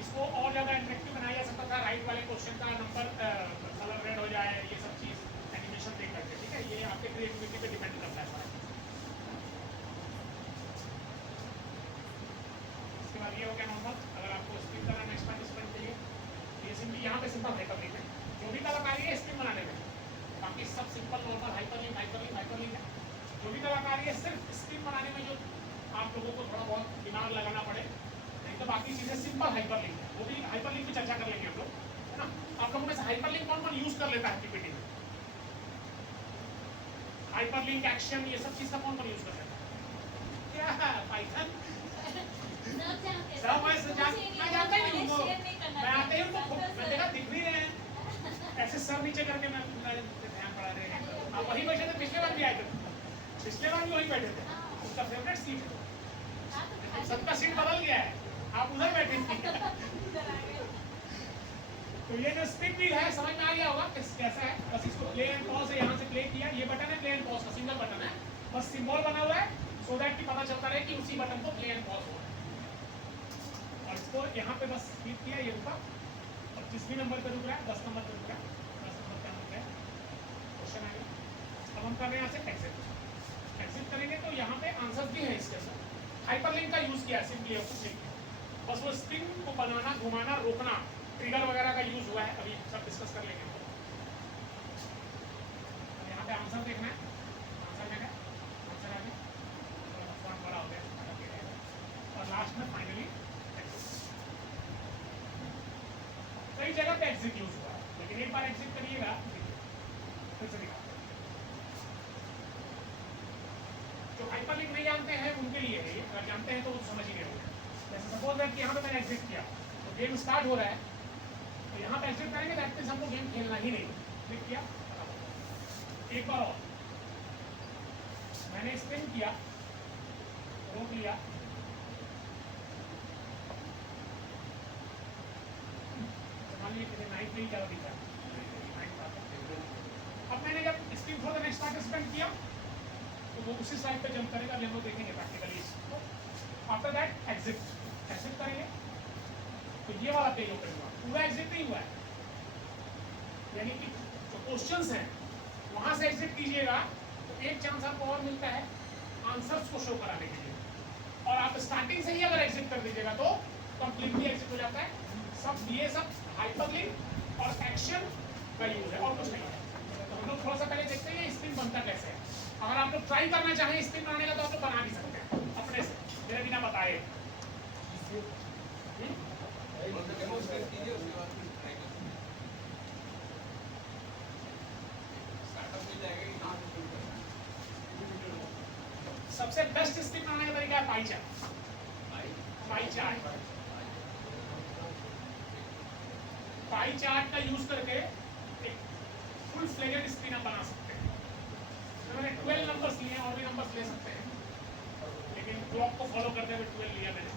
इसको और ज़्यादा इंटरेक्टिव बनाया जा सकता था। राइट वाले क्वेश्चन का नंबर क्रिएटिविटी पे डिपेंड करता है सारा। इसके बाद ये हो गया नॉर्मल। अगर आपको स्पिन करना नेक्स्ट पार्टिसिपेंट के लिए, ये सिंपली यहाँ पे सिंपल हाइपरलिंक है, जो भी कलाकारी है स्पिन बनाने में, बाकी सब सिंपल नॉर्मल हाइपरलिंक है। जो भी कलाकारी है सिर्फ स्पिन बनाने में जो आप लोगों को थोड़ा बहुत दिमाग लगाना पड़े, नहीं तो बाकी चीजें सिंपल हाइपरलिंक है। वो भी हाइपरलिंक की चर्चा कर लेंगे हम लोग, है ना। आप लोगों में से हाइपरलिंक कौन कौन यूज कर लेता है पीपीटी में? हाइपरलिंक, एक्शन, ये सब चीज का कौन कौन यूज कर लेता है? क्या पाइथन सब मैं जानता ही हूँ, मैं आते ही उनको मैं देखा दिख नहीं रहे हैं ऐसे सर नीचे करके मैं ध्यान पड़ा रहे हैं। आप वही बैठे थे पिछले बार भी आए थे, पिछले बार भी वही बैठे थे, उसका फेवरेट सीट है। सबका सीट बदल गया है, आप उधर बैठे थे। तो ये जो स्पिन व्हील है समझ में आ गया होगा कैसा है। बस इसको प्ले एंड पॉज है, यहाँ से प्ले किया, ये बटन है प्ले एंड पॉज का, सिंगल बटन है, बस सिंबल बना हुआ है सो दैट कि पता चलता रहे कि उसी बटन को प्ले एंड पॉज हो रहा है। और इसको यहाँ पे बस क्लिक किया, ये रुका, और जिस भी नंबर पे रुक रहा है 10 नंबर पे रुक रहा है, 10 नंबर पे रुक गया, क्वेश्चन आ गया। अब हम कर रहे हैं यहाँ से एग्जिट करेंगे तो यहाँ पे आंसर भी है इसके साथ। हाइपरलिंक का यूज किया सिंपली और कुछ नहीं, बस वो स्ट्रिंग को बनाना, घुमाना, रोकना, ट्रिगर वगैरह का यूज हुआ है, अभी सब डिस्कस कर लेंगे। यहाँ पे आंसर देखना है, आंसर क्या है, आंसर आ गया, फॉर्म बड़ा हो गया, और लास्ट में फाइनली कई जगह पे एग्जिट यूज हुआ है, लेकिन एक बार एग्जिट करिएगा फिर से दिखा। जो हाइपरलिंक नहीं जानते हैं उनके लिए है, अगर जानते हैं तो वो समझ ही नहीं होगा। जैसे सपोज दैट कि यहाँ पे मैंने एग्जिट किया तो गेम स्टार्ट हो रहा है, तो यहाँ पे एग्जिट करेंगे दैट मींस हमको गेम खेलना ही नहीं। क्लिक किया, एक बार और मैंने स्पिन किया, रोक लिया, मान लीजिए कितने 9 नहीं क्या दिखा, अब मैंने जब spin for the next participant किया तो वो उसी साइड पे जंप करेगा, हम लोग देखेंगे प्रैक्टिकली इसको। आफ्टर दैट एग्जिट करेंगे तो ये वाला पेज ओपन हुआ, पूरा एग्जिट नहीं हुआ है, यानी कि जो क्वेश्चंस हैं वहां से एग्जिट कीजिएगा तो एक चांस आपको और मिलता है आंसर्स को शो कराने के लिए, और आप स्टार्टिंग से ही अगर एग्जिट कर दीजिएगा तो कंप्लीटली एग्जिट हो जाता है। सब ये सब हाइपरलिंक और एक्शन का यूज है और कुछ नहीं है। तो हम लोग थोड़ा सा पहले देखते हैं स्पिन बनता कैसे है। अगर आप लोग ट्राई करना चाहें स्पिन बनाने का तो आप लोग बना भी सकते हैं अपने से, मेरे बिना बताए। डेमोन्स्ट्रेट कीजिए, उसके बाद फिर ट्राई कर सकते हैं। स्टार्टअप मिल जाएगा कि कहाँ से शुरू करना है। सबसे बेस्ट स्पिन बनाने का तरीका है पाई चार्ट। पाई चार्ट का यूज करके एक फुल फ्लेजेड स्पिन आप बना सकते हैं। तो मैंने 12 नंबर्स लिए, और भी नंबर्स ले सकते हैं, लेकिन ब्लॉक को फॉलो करते हुए 12 लिया मैंने।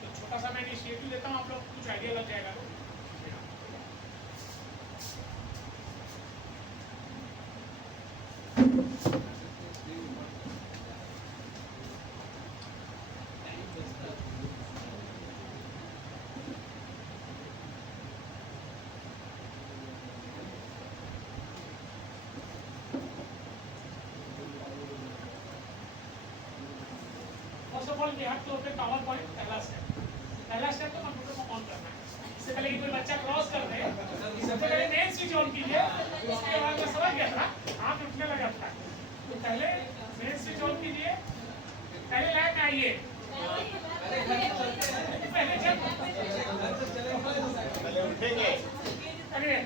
तो छोटा सा मैं इनिशिएटिव देता हूँ, आप लोग कुछ आइडिया लग जाएगा। तो first of all we have to open PowerPoint. पहला स्टेप तो कंप्यूटर को ऑन करना है। इससे पहले कि कोई बच्चा क्रॉस कर दे, इससे पहले मेन स्विच ऑन कीजिए। उसके बाद मैं समझ गया था, हाथ उठने लगा था, तो पहले मेन स्विच ऑन कीजिए, पहले लाइन में आइए, पहले जब पहले उठेंगे, अरे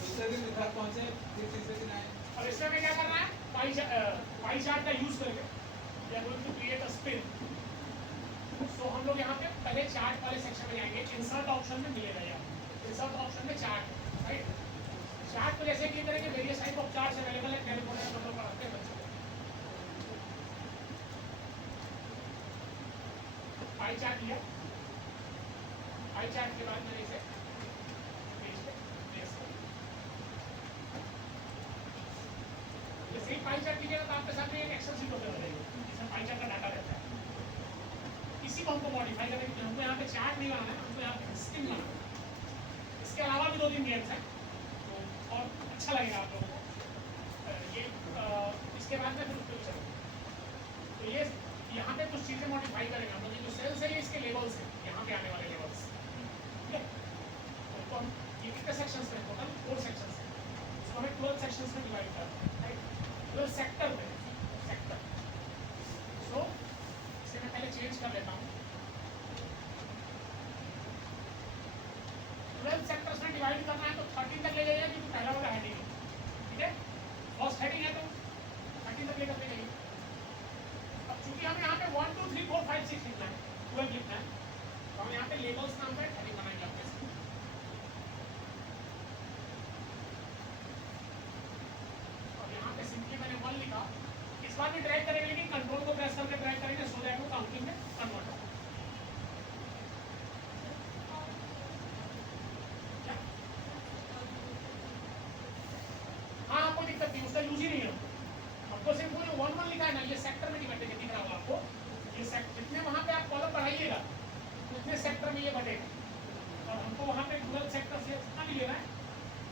दूसरे दिन घर पहुंचे, फिर तीसरे दिन आए। अब इसमें हमें क्या करना है, पाई चार्ट का यूज करके we are going to create a spin. तो हम लोग यहाँ पे पहले चार्ट वाले सेक्शन में जाएंगे। इंसर्ट ऑप्शन में मिलेगा, यहाँ इंसर्ट ऑप्शन में चार्ट, राइट। चार्ट को जैसे क्लिक करेंगे various type of charts available है, कैलकुलेटर हम लोग पढ़ाते हैं बच्चों को। पाई चार्ट लिया, पाई चार्ट के बाद मैंने इसे पेज पे प्लेस कर दिया। जैसे ही पाई चार्ट कीजिएगा तो आपके सामने एक एक्सेल शीट ओपन हो जाएगी जिसमें पाई चार्ट का डाटा रहता है। इसी को हमको मॉडिफाई करने के लिए हमको यहाँ पे चार्ट नहीं बनाना है, हमको यहाँ पे स्पिन बनाना है। इसके अलावा भी 2-3 गेम्स हैं तो और अच्छा लगेगा आप लोगों को। ये इस इसके बाद में फिर उस पर चलेंगे। तो ये यहाँ पे कुछ चीजें मॉडिफाई करेंगे हम लोग। ये जो सेल्स है ये इसके लेवल्स हैं, यहाँ पे आने वाले लेवल्स, ठीक है। तो हम ये कितने सेक्शंस में, टोटल 4 सेक्शंस हैं, उसको हमें 12 सेक्शंस में डिवाइड करते हैं, राइट। 12 सेक्टर में, सेक्टर। सो इसे मैं पहले चेंज कर लेता हूँ। 12 सेक्टर्स में डिवाइड करना है तो 13 तक ले जाइए, क्योंकि पहला वाला हेडिंग है, ठीक है। फर्स्ट हेडिंग है तो 13 तक लेकर के जाइए। अब चूंकि हमें यहाँ पे 1 2 3 4 5 6 लिखना है, 12 लिखना है, तो हम यहाँ पे लेबल्स नाम पे हेडिंग बनाएंगे आपके साथ। और यहाँ पे सिंपली मैंने 1 लिखा। इस बार भी ड्रैग करेंगे, लेकिन कंट्रोल को प्रेस करके ड्रैग करेंगे, सो दैट वो काउंटिंग में कन्वर्ट हो। हाँ, कोई दिक्कत नहीं, उसका यूज ही नहीं है हमको। सिर्फ वो जो 1 1 लिखा है ना, ये सेक्टर में डिवाइड है, दिख रहा होगा आपको। ये सेक्टर जितने वहाँ पे आप कॉलम बढ़ाइएगा उतने सेक्टर में ये बढ़ेगा। और हमको वहाँ पे 12 सेक्टर से जितना भी लेना है,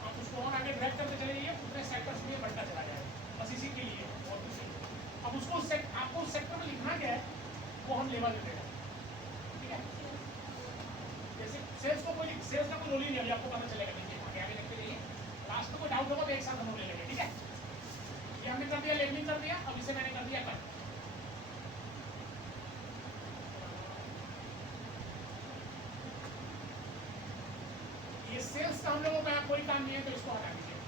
आप उसको और आगे ड्रैग करते चले जाइए, उतने सेक्टर्स में ये बढ़ता चला जाएगा, बस इसी के लिए और कुछ नहीं। अब उसको आपको उस सेक्टर में लिखना क्या है वो हम लेवल दे देगा, ठीक है। जैसे सेल्स का कोई रोल ही नहीं, अभी आपको पता चलेगा, देखिए आगे देखते रहिए। लास्ट में कोई डाउट होगा तो एक साथ हम लोग ले लेंगे, ठीक है। ये हमने कर दिया, लेबलिंग कर दिया। अब इसे मैंने कर दिया कट। ये सेल्स का हम लोगों का कोई काम नहीं है, तो इसको हटा दीजिए,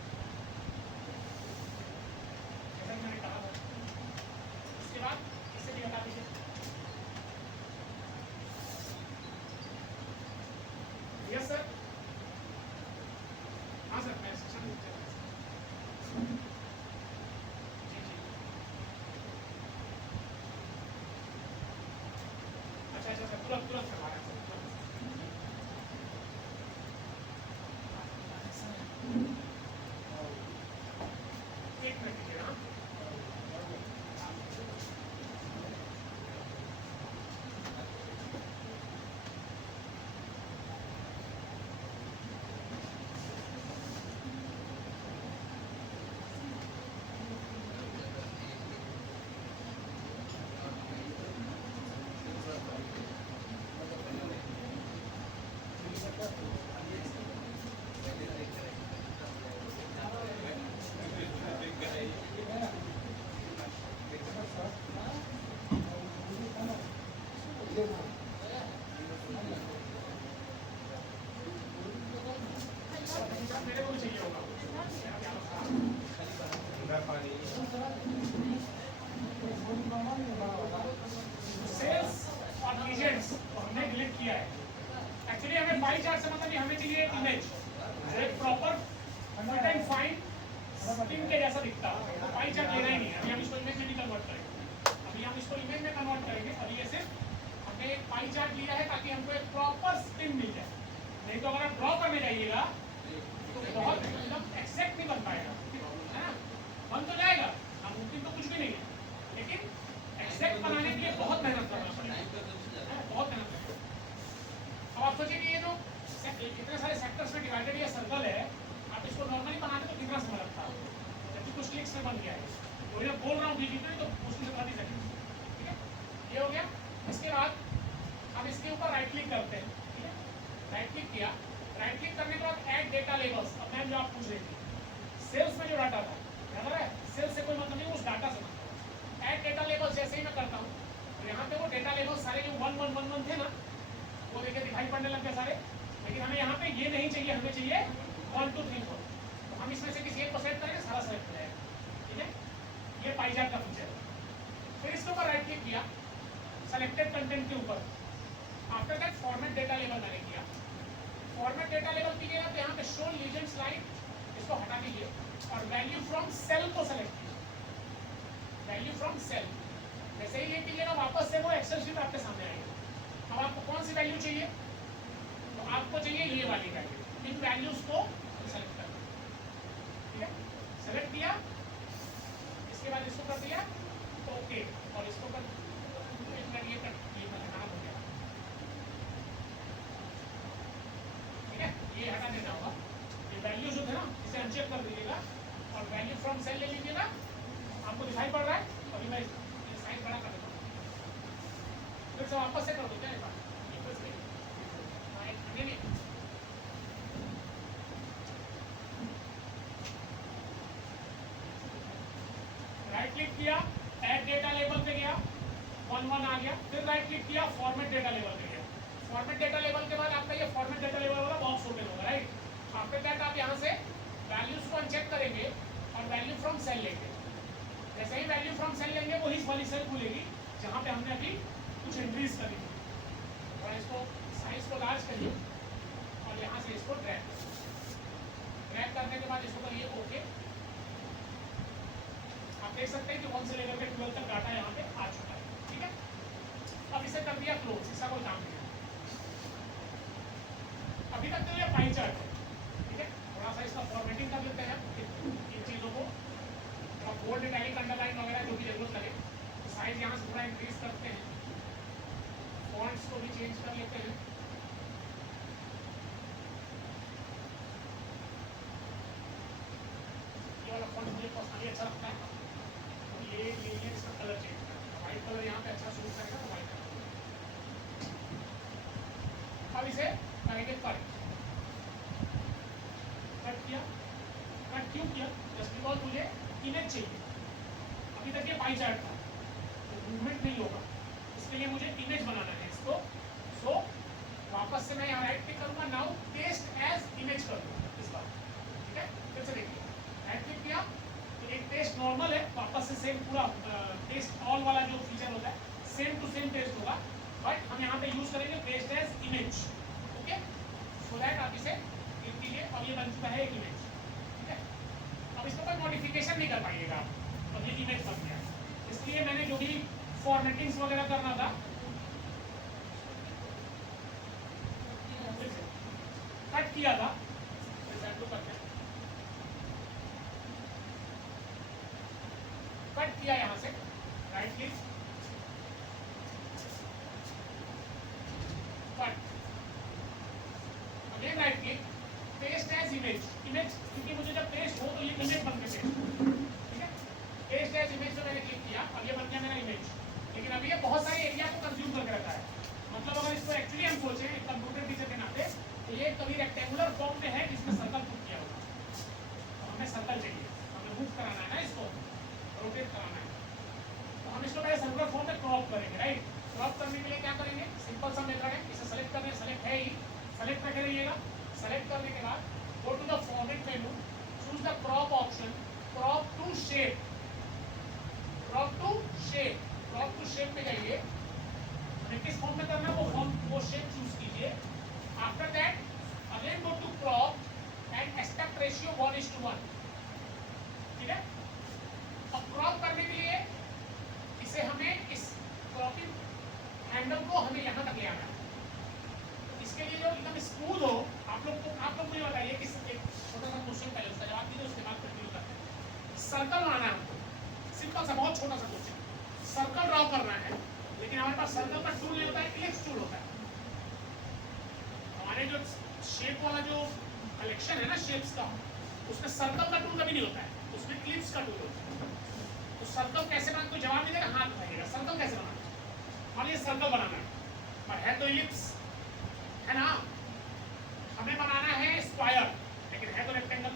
जैसा कि मैंने कहा था। इसके बाद इसे भी हटा दीजिए। यस सर, हाँ सर, मैं सेक्शन जी जी। अच्छा सर, तुरंत करवा रहे हैं सर, तुरंत। एक मिनट दीजिए। हाँ, मेरे को भी चाहिए होगा। सेल्स और लीजेंड्स हमने डिलीट किया है। एक्चुअली हमें पाई चार्ट से मतलब हमें चाहिए एक इमेज, एक proper fit and fine string के जैसा दिखता है। तो पाई चार्ट लेना ही नहीं है, अभी हम इसको इमेज में नहीं कन्वर्ट करेंगे। अभी हम इसको इमेज में कन्वर्ट करेंगे। अभी ये सिर्फ हमने एक पाई चार्ट लिया है ताकि हमको एक प्रॉपर स्ट्रिंग मिल जाए। नहीं तो अगर आप ड्रॉ करने जाइएगा तो बहुत एकदम एक्सैक्ट नहीं बन पाएगा, है ना। बन तो जाएगा, नामुमकिन तो कुछ भी नहीं है, लेकिन एक्सैक्ट बनाने के लिए बहुत मेहनत करना पड़ेगा, बहुत मेहनत करना। अब आप सोचिए कि ये जो इतने सारे सेक्टर्स में डिवाइडेड ये सर्कल है, आप इसको नॉर्मली बनाते तो कितना समय लगता है, जबकि कुछ क्लिक्स में बन गया है। तो ये बोल रहा हूँ बीच में, तो मुश्किल से 30 सेकंड, ठीक है। ये हो गया। इसके बाद हम इसके ऊपर राइट क्लिक करते हैं, ठीक है। राइट क्लिक किया, राइट क्लिक करने के बाद ऐड डेटा लेबल्स। अब मैम जो आप पूछ रही थी, सेल्स में जो डाटा था, याद है, सेल्स से कोई मतलब नहीं, उस डाटा से मतलब। ऐड डेटा लेबल्स जैसे ही मैं करता हूँ, तो यहाँ पे वो डेटा लेबल्स सारे जो 1 1 1 1 थे ना, वो देखिए दिखाई पड़ने लग गए सारे। लेकिन हमें यहाँ पे ये नहीं चाहिए, हमें चाहिए 1 2 3 4। तो हम इसमें से किसी एक को सेलेक्ट करेंगे, सारा सेलेक्ट हो जाएगा, ठीक है। ये पाई चार्ट का फीचर है। फिर इसके ऊपर राइट क्लिक किया, सेलेक्टेड कंटेंट के ऊपर। After that format data label मैंने किया। फॉर्मेट डेटा लेबल कीजिएगा तो यहाँ पे शो लीजेंड स्लाइड, इसको हटा दीजिए और वैल्यू फ्रॉम सेल को सेलेक्ट कीजिए। वैल्यू फ्रॉम सेल जैसे ही ये कीजिएगा, वापस से वो एक्सेल शीट आपके सामने आएगी। अब आपको कौन सी वैल्यू चाहिए, तो आपको चाहिए ये वाली वैल्यू। इन वैल्यूज को सेलेक्ट करना, ठीक है। सेलेक्ट किया, इसके बाद इसको कर दिया तो ओके, और इसको कर ये हटाना हो गया, ठीक है। ये हटा देना होगा। ये वैल्यू जो थे ना, इसे अनचेक कर दीजिएगा और वैल्यू फ्रॉम सेल ले लीजिएगा। आपको दिखाई पड़ रहा है? अभी मैं साइज बड़ा कर देता हूँ, फिर से वापस से कर दो क्या? राइट क्लिक किया, ऐड डेटा लेबल पे गया, 1 आ गया, फिर राइट क्लिक किया, फॉर्मेट डेटा लेबल पे गया। फॉर्मेट डेटा लेबल के बाद आपका ये फॉर्मेट डेटा लेबल वाला बॉक्स ओपन होगा, राइट? आफ्टर दैट आप यहाँ से वैल्यूज को अनचेक करेंगे और वैल्यू फ्रॉम सेल लेंगे। जैसे ही वैल्यू फ्रॉम सेल लेंगे वही वाली सेल खुलेगी जहाँ पे हमने अभी कुछ एंट्रीज करी थी। और इसको साइज को लार्ज करिए और यहाँ से इसको ड्रैग करने के बाद इसको करिए ओके। आप देख सकते हैं कि 1 से लेकर के 12 तक डाटा यहाँ पे आ चुका है, ठीक है? अब इसे कर दिया क्लोज, इसका कोई काम नहीं है। अभी तक तो ये पाई चार्ट है, ठीक है? थोड़ा सा इसका फॉर्मेटिंग कर लेते हैं इन चीज़ों को, और बोल्ड इटैलिक अंडरलाइन वगैरह जो भी जरूरत लगे। तो साइज यहाँ से थोड़ा इंक्रीज करते हैं, फॉन्ट्स को भी चेंज कर लेते हैं। ये वाला फॉन्ट मुझे पर्सनली अच्छा लगता है, तो ये इसका कलर चेंज करना है। व्हाइट कलर यहाँ पे अच्छा सूट करेगा, तो व्हाइट कलर। अब इसे करेंगे कट किया। कट क्यों किया? जस्ट बिकॉज मुझे इमेज चाहिए। अभी तक ये पाई चार्ट था, तो मूवमेंट नहीं होगा, इसके लिए मुझे इमेज बनाना है इसको। सो वापस से मैं यहाँ राइट क्लिक करूँगा, नाउ पेस्ट एज इमेज कर दूँगा इस बार, ठीक है? फिर से देखिए, राइट क्लिक किया तो एक पेस्ट नॉर्मल है, वापस से सेम पूरा पेस्ट ऑल वाला जो फीचर होता है सेम टू सेम पेस्ट होगा, बट हम यहाँ पे यूज करेंगे paste as image, okay? So that आप इसे क्लिक कीजिए और ये बन चुका है एक इमेज, ठीक है? अब इसको कोई मॉडिफिकेशन नहीं कर पाइएगा आप, अब ये इमेज बन गया। इसलिए मैंने जो भी फॉर्मेटिंग्स वगैरह करना था, कट किया था, कट किया यहाँ से, right click, cut, again right click, paste as image. Image क्योंकि मुझे जब पेस्ट हो तो ये इमेज बन के पेस्ट, ठीक है? पेस्ट एज इमेज पे मैंने क्लिक किया और ये बन गया मेरा इमेज। लेकिन अभी ये बहुत सारे एरिया को कंज्यूम करके रखा है। मतलब अगर इसको एक्चुअली हम सोचें एक कंप्यूटर टीचर के नाते, तो ये कभी रेक्टेंगुलर फॉर्म में है जिसमें सर्कल पुट किया होगा, तो हमें सर्कल चाहिए, हमें मूव कराना है ना, इसको रोटेट कराना है। तो हम इसको पहले सर्कुलर फॉर्म में क्रॉप करेंगे, राइट? क्रॉप करने के लिए क्या करेंगे? सिंपल सा मेथड है, इसे सेलेक्ट करने, सेलेक्ट है ही, सेलेक्ट करके रहिएगा। सेलेक्ट करने के बाद go to the format menu, choose the crop option, crop to shape, crop to shape, crop to shape पे जाइए। हमें किस फॉर्म में करना है वो शेप चूज कीजिए। After that again go to crop and aspect ratio 1:1, ठीक है? अब क्रॉप करने के लिए इसे हमें इस क्रॉपिंग हैंडल को हमें यहाँ तक ले आना है। इसके लिए जो एकदम स्मूथ हो, आप लोग मुझे बताइए कि एक छोटा सा क्वेश्चन पहले उसका जवाब दीजिए, उसके बाद कंटिन्यू करते हैं। सर्कल बनाना है हमको, सिंपल सा बहुत छोटा सा क्वेश्चन, सर्कल ड्रॉ करना है, लेकिन हमारे पास सर्कल का टूल नहीं होता है, इलिप्स टूल होता है। हमारे जो शेप वाला जो कलेक्शन है ना शेप्स का, उसमें सर्कल का टूल कभी नहीं होता है, उसमें इलिप्स का टूल होता है। तो सर्कल कैसे बनाना, कोई जवाब नहीं देगा, हाथ उठाइएगा। सर्कल कैसे बनाना? मान लीजिए सर्कल बनाना है और है तो इलिप्स, है ना? हमें बनाना है स्क्वायर, लेकिन है तो रेक्टेंगल।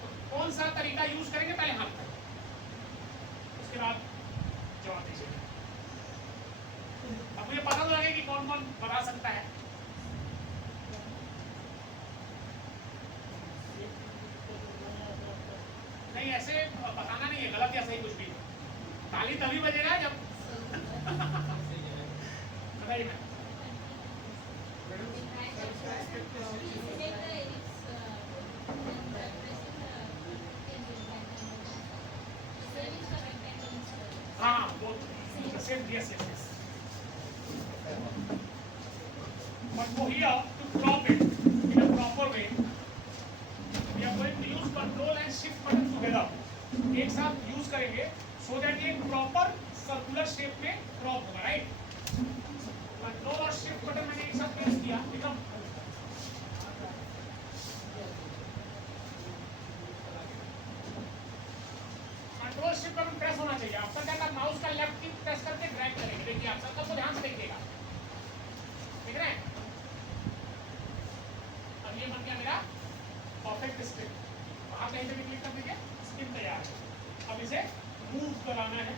तो कौन सा तरीका यूज करेंगे? पहले हाथ उठाइए, उसके बाद जवाब दीजिए। अब मुझे पता तो लगे कि कौन कौन बता सकता है। नहीं, ऐसे बताना नहीं है, गलत या सही कुछ भी। ताली तभी बजेगा जब बताइए मैम। हाँ, वो same, yes yes yes. But for here to crop it in a proper way, we are going to use Control and Shift button together. एक साथ यूज करेंगे so that ये प्रॉपर सर्कुलर शेप में crop होगा, right? Control और shift button मैंने एक साथ प्रेस किया, एकदम कंट्रोल शिफ्ट चाहिए। आफ्टर दैट आप माउस का लेफ्ट क्लिक प्रेस करके ड्रैग करेंगे। देखिए आप सर्कल को ध्यान से देखिएगा, देख रहे हैं? अब ये बन गया मेरा परफेक्ट स्पिन। वहां कहीं पे भी क्लिक कर दीजिए, स्पिन तैयार है। अब इसे मूव कराना है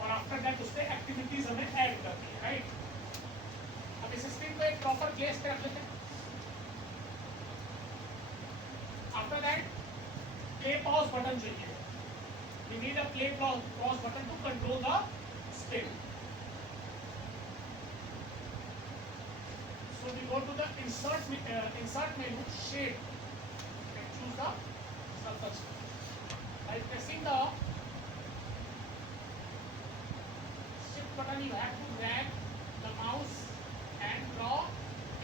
और आफ्टर दैट उससे एक्टिविटीज हमें ऐड करनी है, राइट? अब इस स्पिन को एक प्रॉपर प्लेस पे रख लेते हैं। After that play pause button चाहिए। We need a play pause button to control the spin. So we go to the insert menu, shape, and choose the circle. By pressing the shift button, you have to drag the mouse and draw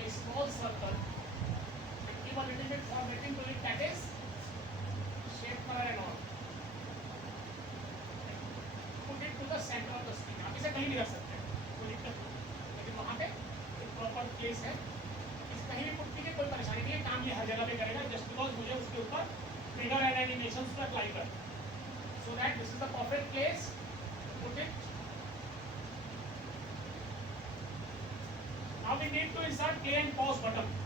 a small circle. And give a little bit formatting to it, that is shape color and all. To the center of the screen. आप इसे कहीं भी रख सकते हैं, कोई दिक्कत नहीं, लेकिन वहाँ पे एक प्रॉपर प्लेस है। इस कहीं भी पुट कीजिए, कोई परेशानी नहीं है, काम ये हर जगह पे करेगा, जस्ट बिकॉज मुझे उसके ऊपर ट्रिगर एंड एनिमेशंस को अप्लाई कर, so that this is the perfect place put it. Now we need to insert play and pause button.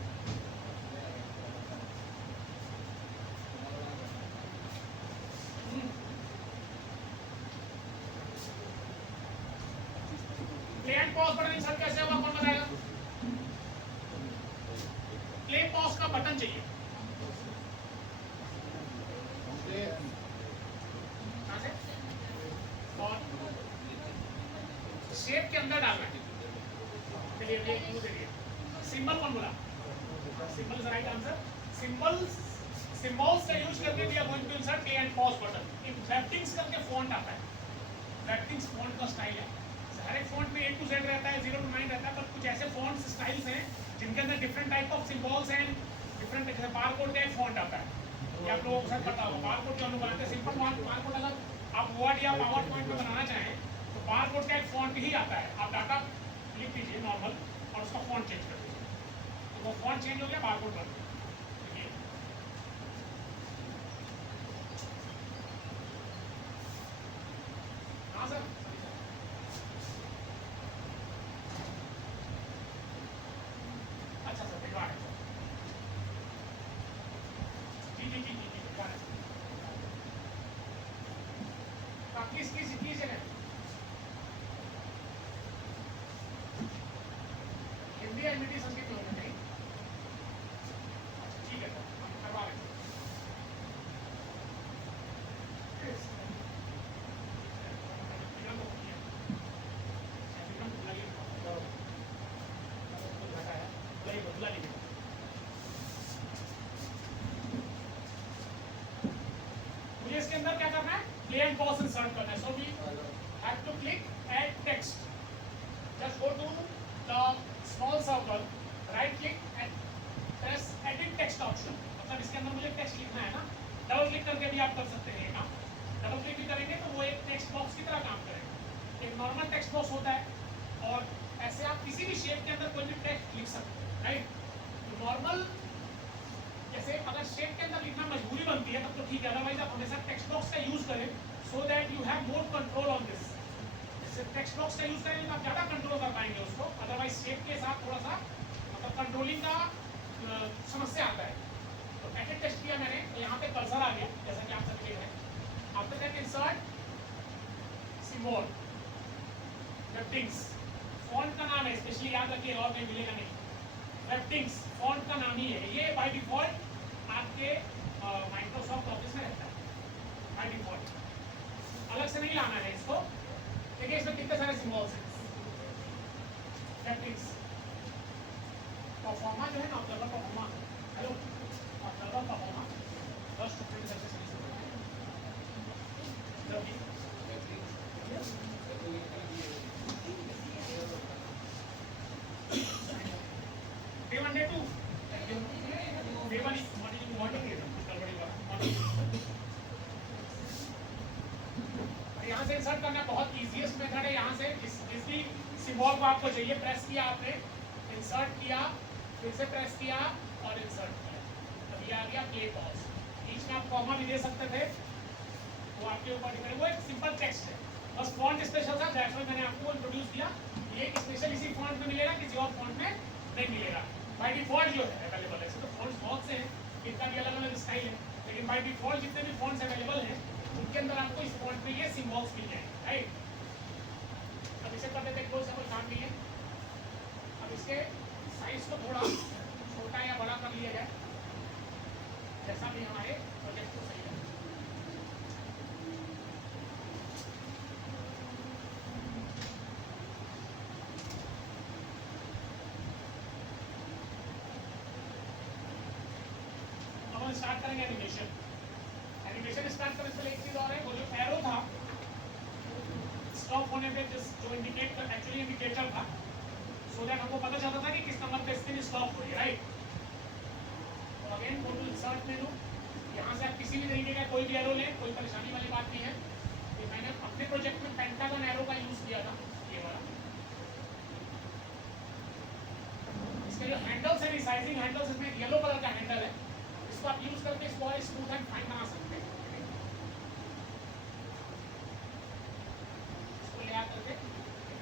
Play and pause button insert कैसे होगा, कौन बताएगा? प्ले पॉज का बटन चाहिए। कहां से? और शेप के अंदर डालना है। चलिए ये क्लू दे दिए। सिंबल कौन बोला? Symbol is right answer. Symbols का यूज करके we are going to insert play and pause button. In Webdings करके फॉन्ट आता है, वेक्टिंग्स फॉन्ट का स्टाइल है। हर एक फॉन्ट में A to Z रहता है, 0 to 9 रहता है, पर कुछ ऐसे फॉन्ट स्टाइल्स हैं जिनके अंदर different type of symbols and different, जैसे बारकोड का एक फॉन्ट आता है, ये आप लोगों को शायद पता होगा। बारकोड जो हम लोग बनाते हैं, सिंपल बारकोड अगर आप वर्ड या पावर पॉइंट में बनाना चाहें तो बारकोड का एक फॉन्ट ही आता है। आप डाटा लिख दीजिए नॉर्मल और उसका फॉन्ट चेंज कर दीजिए, तो वो फॉन्ट चेंज हो गया, बारकोड बन गया। हाँ सर, अच्छा सर भिजवा रहे हैं। जी जी जी जी जी भिजवा रहे हैं। आप किस जगह हिंदी या हिंदी संस्कृत में होना चाहिए? ठीक है सर, हम करवा रहे हैं। मुझे इसके अंदर क्या करना है? प्ले एंड पॉज इंसर्ट करना है। So we have to click add text. Just go to the small circle, right click and press edit text option. मतलब इसके अंदर मुझे टेक्स्ट लिखना है ना, डबल क्लिक करके भी आप कर सकते हैं ये काम। डबल क्लिक भी करेंगे तो वो एक टेक्स्ट बॉक्स की तरह काम करेगा। एक नॉर्मल टेक्स्ट बॉक्स होता है और ऐसे आप किसी भी शेप के अंदर कोई भी टेक्स्ट लिख सकते हैं, राइट? नॉर्मल जैसे अगर शेप के अंदर लिखना मजबूरी बनती है तब तो ठीक है, अदरवाइज आप हमेशा टेक्स्ट बॉक्स का यूज करें so that you have more control on this. जैसे टेक्स्ट बॉक्स का यूज करेंगे तो आप ज़्यादा कंट्रोल कर पाएंगे उसको, अदरवाइज शेप के साथ थोड़ा सा मतलब कंट्रोलिंग का समस्या आता है। तो एडिट टेक्स्ट किया मैंने, तो यहाँ पे कर्सर आ गया जैसा कि आप सब देख रहे हैं। After that insert symbol, Webdings font का नाम है, स्पेशली याद रखिए और कहीं मिलेगा नहीं। वेक्टिंग्स फॉन्ट का नाम ही है, ये बाय डिफॉल्ट आपके माइक्रोसॉफ्ट ऑफिस में रहता है बाय डिफॉल्ट, अलग से नहीं लाना है इसको। देखिए इसमें कितने सारे सिंबल्स हैं। वेक्टिंग्स परफॉर्मा जो है ना, observer pro forma, hello observer pro forma 10 student success day 1 day 2 day 1 morning यहाँ से इंसर्ट करना बहुत इजीएस्ट मेथड है। यहाँ से जिस भी सिंबल को आपको चाहिए प्रेस किया आपने, इंसर्ट किया, फिर से प्रेस किया और इंसर्ट किया, तब ये आ गया प्ले पॉज। बीच में आप कॉमा भी दे सकते थे, वो आपके ऊपर डिपेंड, वो एक सिंपल टेक्स्ट है। बस फॉन्ट स्पेशल था, दैट्स व्हाई मैंने आपको इंट्रोड्यूस किया। ये स्पेशल इसी फॉन्ट में मिलेगा, किसी और फॉन्ट में नहीं मिलेगा। बाय डिफॉल्ट जो है अवेलेबल है, ऐसे तो फॉन्ट्स बहुत से हैं, इनका भी अलग अलग स्टाइल है, लेकिन बाय डिफॉल्ट जितने भी फॉन्ट्स अवेलेबल हैं उनके अंदर आपको इस फॉन्ट में ये सिंबल्स मिल जाएंगे, राइट। अब इसे कर देते क्लोज, कोई काम नहीं है। अब इसके साइज को थोड़ा छोटा या बड़ा कर लिया जाए, जैसा भी हमारे प्रोजेक्ट को सही है। स्टार्ट करेंगे एनिमेशन। एनिमेशन स्टार्ट करने से पहले एक चीज और है, वो जो एरो था स्टॉप होने पे जो इंडिकेट एक्चुअली इंडिकेटर था, सो दैट हमको पता चलता था कि किस नंबर पे स्क्रीन स्टॉप हो रही है, राइट। तो again go to insert menu, यहाँ से आप किसी भी तरीके का कोई भी एरो लें, कोई परेशानी वाली बात नहीं है। ये मैंने अपने प्रोजेक्ट में पेंटागन एरो का यूज किया था, ये वाला। इसके जो हैंडल्स है, रिसाइजिंग हैंडल्स, इसमें येलो कलर का हैंडल है, इसको आप यूज करके इसको और स्मूथ एंड फाइन बना सकते हैं। इसको ले आकर के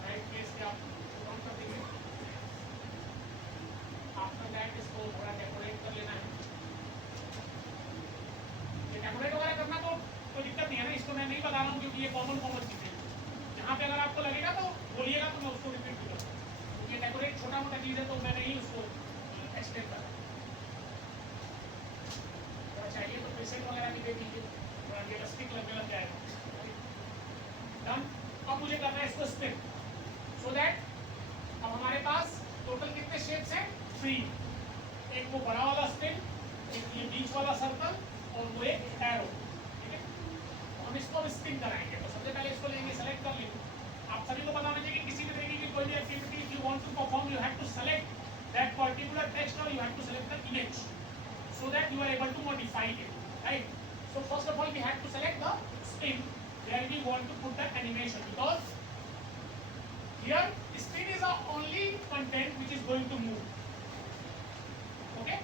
राइट प्लेस पे आप ऑन कर देंगे। आफ्टर दैट इसको थोड़ा डेकोरेट कर लेना है। ये डेकोरेट वगैरह करना तो कोई दिक्कत नहीं है ना, इसको मैं नहीं बता रहा हूँ क्योंकि ये कॉमन चीज़ है। यहाँ पे अगर आपको लगेगा तो बोलिएगा, तो मैं उसको रिपीट करूँगा, क्योंकि ये डेकोरेट छोटा मोटा चीज़ है तो मैं नहीं उसको एक्सप्लेन कर रहा। चाहिए तो पेशेंट वगैरह भी दे दीजिए, थोड़ा रियलिस्टिक लगने लग जाएगा। डन। अब मुझे करना है इसको स्पिन, सो दैट अब हमारे पास टोटल कितने शेप्स हैं? 3। एक वो बड़ा वाला स्पिन, एक ये बीच वाला सर्कल, और वो एक एरो, ठीक है। तो हम इसको अब स्पिन कराएंगे। तो सबसे पहले इसको लेंगे, सेलेक्ट कर लेंगे। आप सभी को पता होना चाहिए कि किसी भी तरीके की कोई भी activity if you want to perform, you have to select that particular text और you have to select the image, so that you are able to modify it, right? So first of all we have to select the spin where we want to put the animation, because here spin is the only content which is going to move, okay?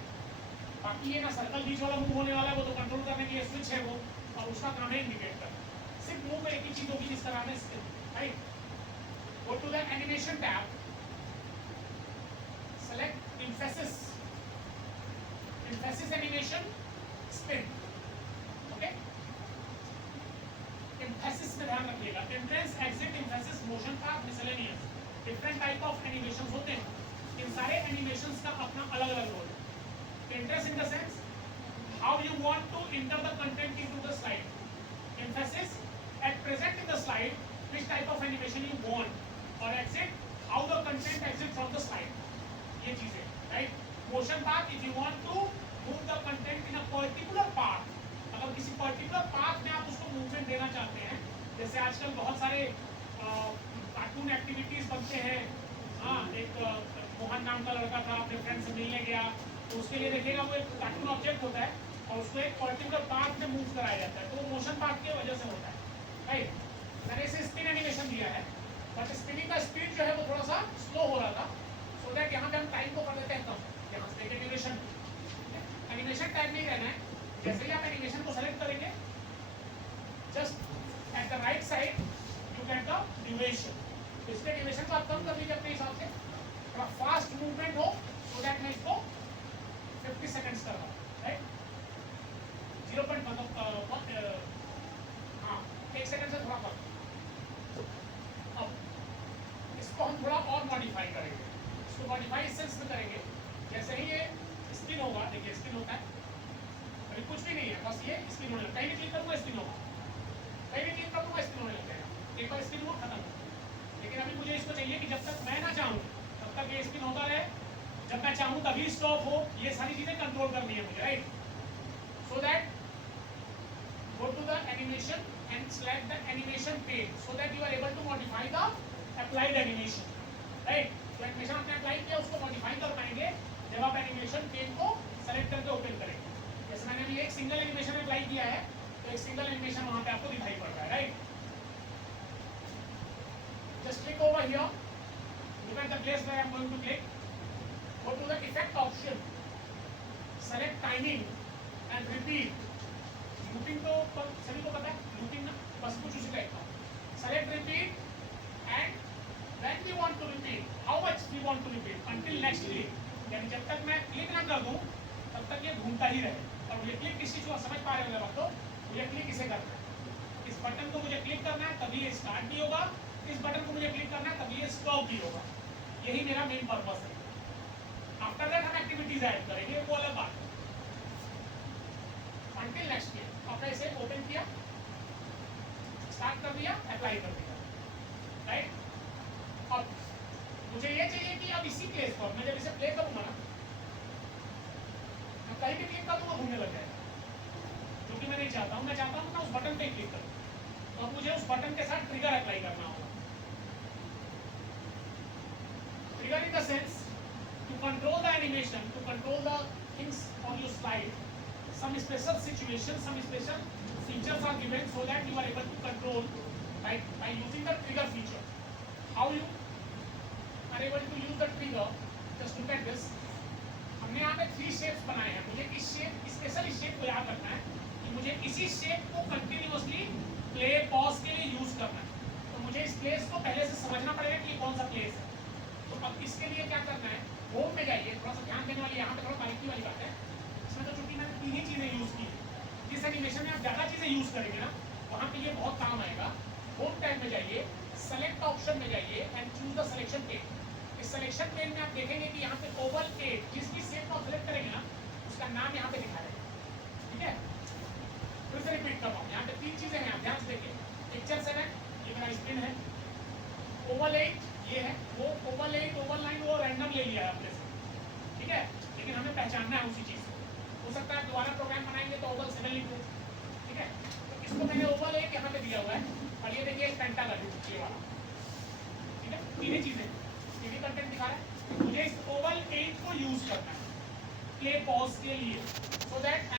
बाकी ये ना circle बीच वाला move होने वाला है, वो तो control करने के लिए स्विच है वो, और उसका काम है इंडिकेट करना। सिर्फ मूव में एक ही चीज होगी जिसका नाम है spin, right. Go to the animation tab, select emphasis animation spin, okay? emphasis में ध्यान रखिएगा, entrance exit emphasis motion path miscellaneous, different type of animations होते हैं। इन सारे animations का अपना अलग अलग रोल है। entrance in the sense how you want to enter the content into the slide, emphasis at present in the slide which type of animation you want, or exit how the content exit from the slide, ये चीजें, right? motion path if you want to move the content in a particular path, अगर किसी particular path में आप उसको movement देना चाहते हैं, जैसे आजकल बहुत सारे कार्टून एक्टिविटीज बनते हैं। हाँ, एक मोहन नाम का लड़का था, अपने फ्रेंड से मिलने गया, तो उसके लिए देखिएगा वो एक कार्टून ऑब्जेक्ट होता है और उसको एक पर्टिकुलर पाथ में मूव कराया जाता है, तो वो मोशन पाथ की वजह से होता है, राइट। मैंने इसे स्पिन एनिमेशन दिया है, बट स्पिनिंग का स्पीड जो है वो थोड़ा सा स्लो हो रहा था, सो दैट यहाँ पे हम टाइम को कर देते हैं कम। यहाँ से एनिमेशन, एनिमेशन टाइम नहीं रहना है। जैसे ही आप एनिमेशन को सेलेक्ट करेंगे, just at the right side you get the duration. इसके ड्यूरेशन को आप कम कर लीजिए अपने हिसाब से, थोड़ा फास्ट मूवमेंट हो, सो दैट मैं इसको 50 सेकंड्स कर रहा हूँ, राइट। 0.1 हाँ, 1 सेकंड से थोड़ा कम। अब इसको हम थोड़ा और मॉडिफाई करेंगे। इसको मॉडिफाई इस सेंस में करेंगे, जैसे ही ये स्पिन होगा, देखिए स्पिन होता है, अभी कुछ भी नहीं है, बस ये स्पिन होने लगता है। कहीं भी क्लिक करूँगा स्पिन होगा, कहीं भी क्लिक करूँगा स्पिन होने लग जाएगा। एक बार स्पिन हुआ खत्म। लेकिन अभी मुझे इसको चाहिए कि जब तक मैं ना चाहूँ तब तक ये स्पिन होता रहे, जब मैं चाहूँ तभी स्टॉप हो। ये सारी चीज़ें कंट्रोल करनी है मुझे, right. So that go to the animation and select the animation pane, so that you are able to modify the applied animation, right? तो एनिमेशन आपने अप्लाई किया, उसको मॉडिफाई कर पाएंगे जब आप एनिमेशन पेन को सेलेक्ट करके ओपन करेंगे। जैसे मैंने अभी एक सिंगल एनिमेशन अप्लाई किया है, तो एक सिंगल एनिमेशन वहाँ पे आपको दिखाई पड़ रहा है, right. Just click over here, look at the place where I am going to click, go to the effect option, select timing and repeat। Looping तो सभी को पता है, लूपिंग ना बस कुछ उसी टाइप का। select repeat, and when we want to repeat, how much we want to repeat until next click. यानी जब तक मैं क्लिक ना कर दूं तब तक ये घूमता ही रहे. और ये क्लिक किस चीज को समझ पा रहे हो तो मुझे क्लिक इसे करना है. इस बटन को मुझे क्लिक करना है तभी ये स्टार्ट भी होगा. इस बटन को मुझे क्लिक करना है तभी ये स्टॉप भी होगा. यही मेरा मेन पर्पस है. आफ्टर दैट हम एक्टिविटीज ऐड करेंगे, वो अलग बात है. Until next year. आपने इसे ओपन किया, स्टार्ट कर दिया, अप्लाई कर दिया, राइट. अब मुझे ये चाहिए कि अब इसी प्लेस पर मैं जब इसे प्ले करूंगा ना, मैं कहीं भी क्लिक कर दूंगा घूमने लग जाएगा, जो कि मैं नहीं चाहता हूँ. मैं चाहता हूँ ना उस बटन पे क्लिक करूँ. तो अब मुझे उस बटन के साथ ट्रिगर अप्लाई करना होगा. Trigger in the sense to control the animation, to control the things on your slide, some special situations, some special features are given so that you are able to control by using the trigger feature. How you are able to use the trigger? Just look at this. हमने यहाँ पे 3 shapes बनाए हैं. मुझे इस shape, special इस shape को याद रखना है कि मुझे इसी शेप को कंटिन्यूअसली प्ले पॉज के लिए यूज करना है. तो मुझे इस प्लेस को पहले से समझना पड़ेगा कि ये कौन सा प्लेस है. तो अब इसके लिए क्या करना है, होम में जाइए. थोड़ा सा ध्यान देने वाली यहाँ पे थोड़ा बारीकी वाली बात है. इसमें तो चूंकि मैंने 3 ही चीज़ें यूज़ की है. जिस एनिमेशन में आप ज़्यादा चीज़ें यूज़ करेंगे ना वहाँ पे ये बहुत काम आएगा. होम टैब में जाइए, सेलेक्ट ऑप्शन में जाइए and choose the selection pen. इस सिलेक्शन पेन में आप देखेंगे कि यहाँ पे ओवल 8 जिस भी शेप को सेलेक्ट करेंगे ना उसका नाम यहाँ पे लिखा रहेगा. ठीक है, फिर से रिपीट कर रहा हूँ. यहाँ पे 3 चीज़ें हैं, आप ध्यान से देखिए. पिक्चर सेलेक्ट, ये मेरा स्पिन है. ओवल 8 ये है, वो ओवल 8 ओवल 9 वो रैंडम ले लिया है अपने से. ठीक है, लेकिन हमें पहचानना है उसी चीज़ को. हो सकता है दोबारा प्रोग्राम बनाएंगे तो ओवल 7 लिख दें. ठीक है, तो इसको मैंने ओवल 8 यहाँ पे दिया हुआ है. और ये देखिए पेंटागन ये वाला. ठीक है, 3 ही चीज़ें 3D कंटेंट दिखा रहा है. मुझे इस ओवल 8 को यूज करना है प्ले पॉज के लिए, सो दैट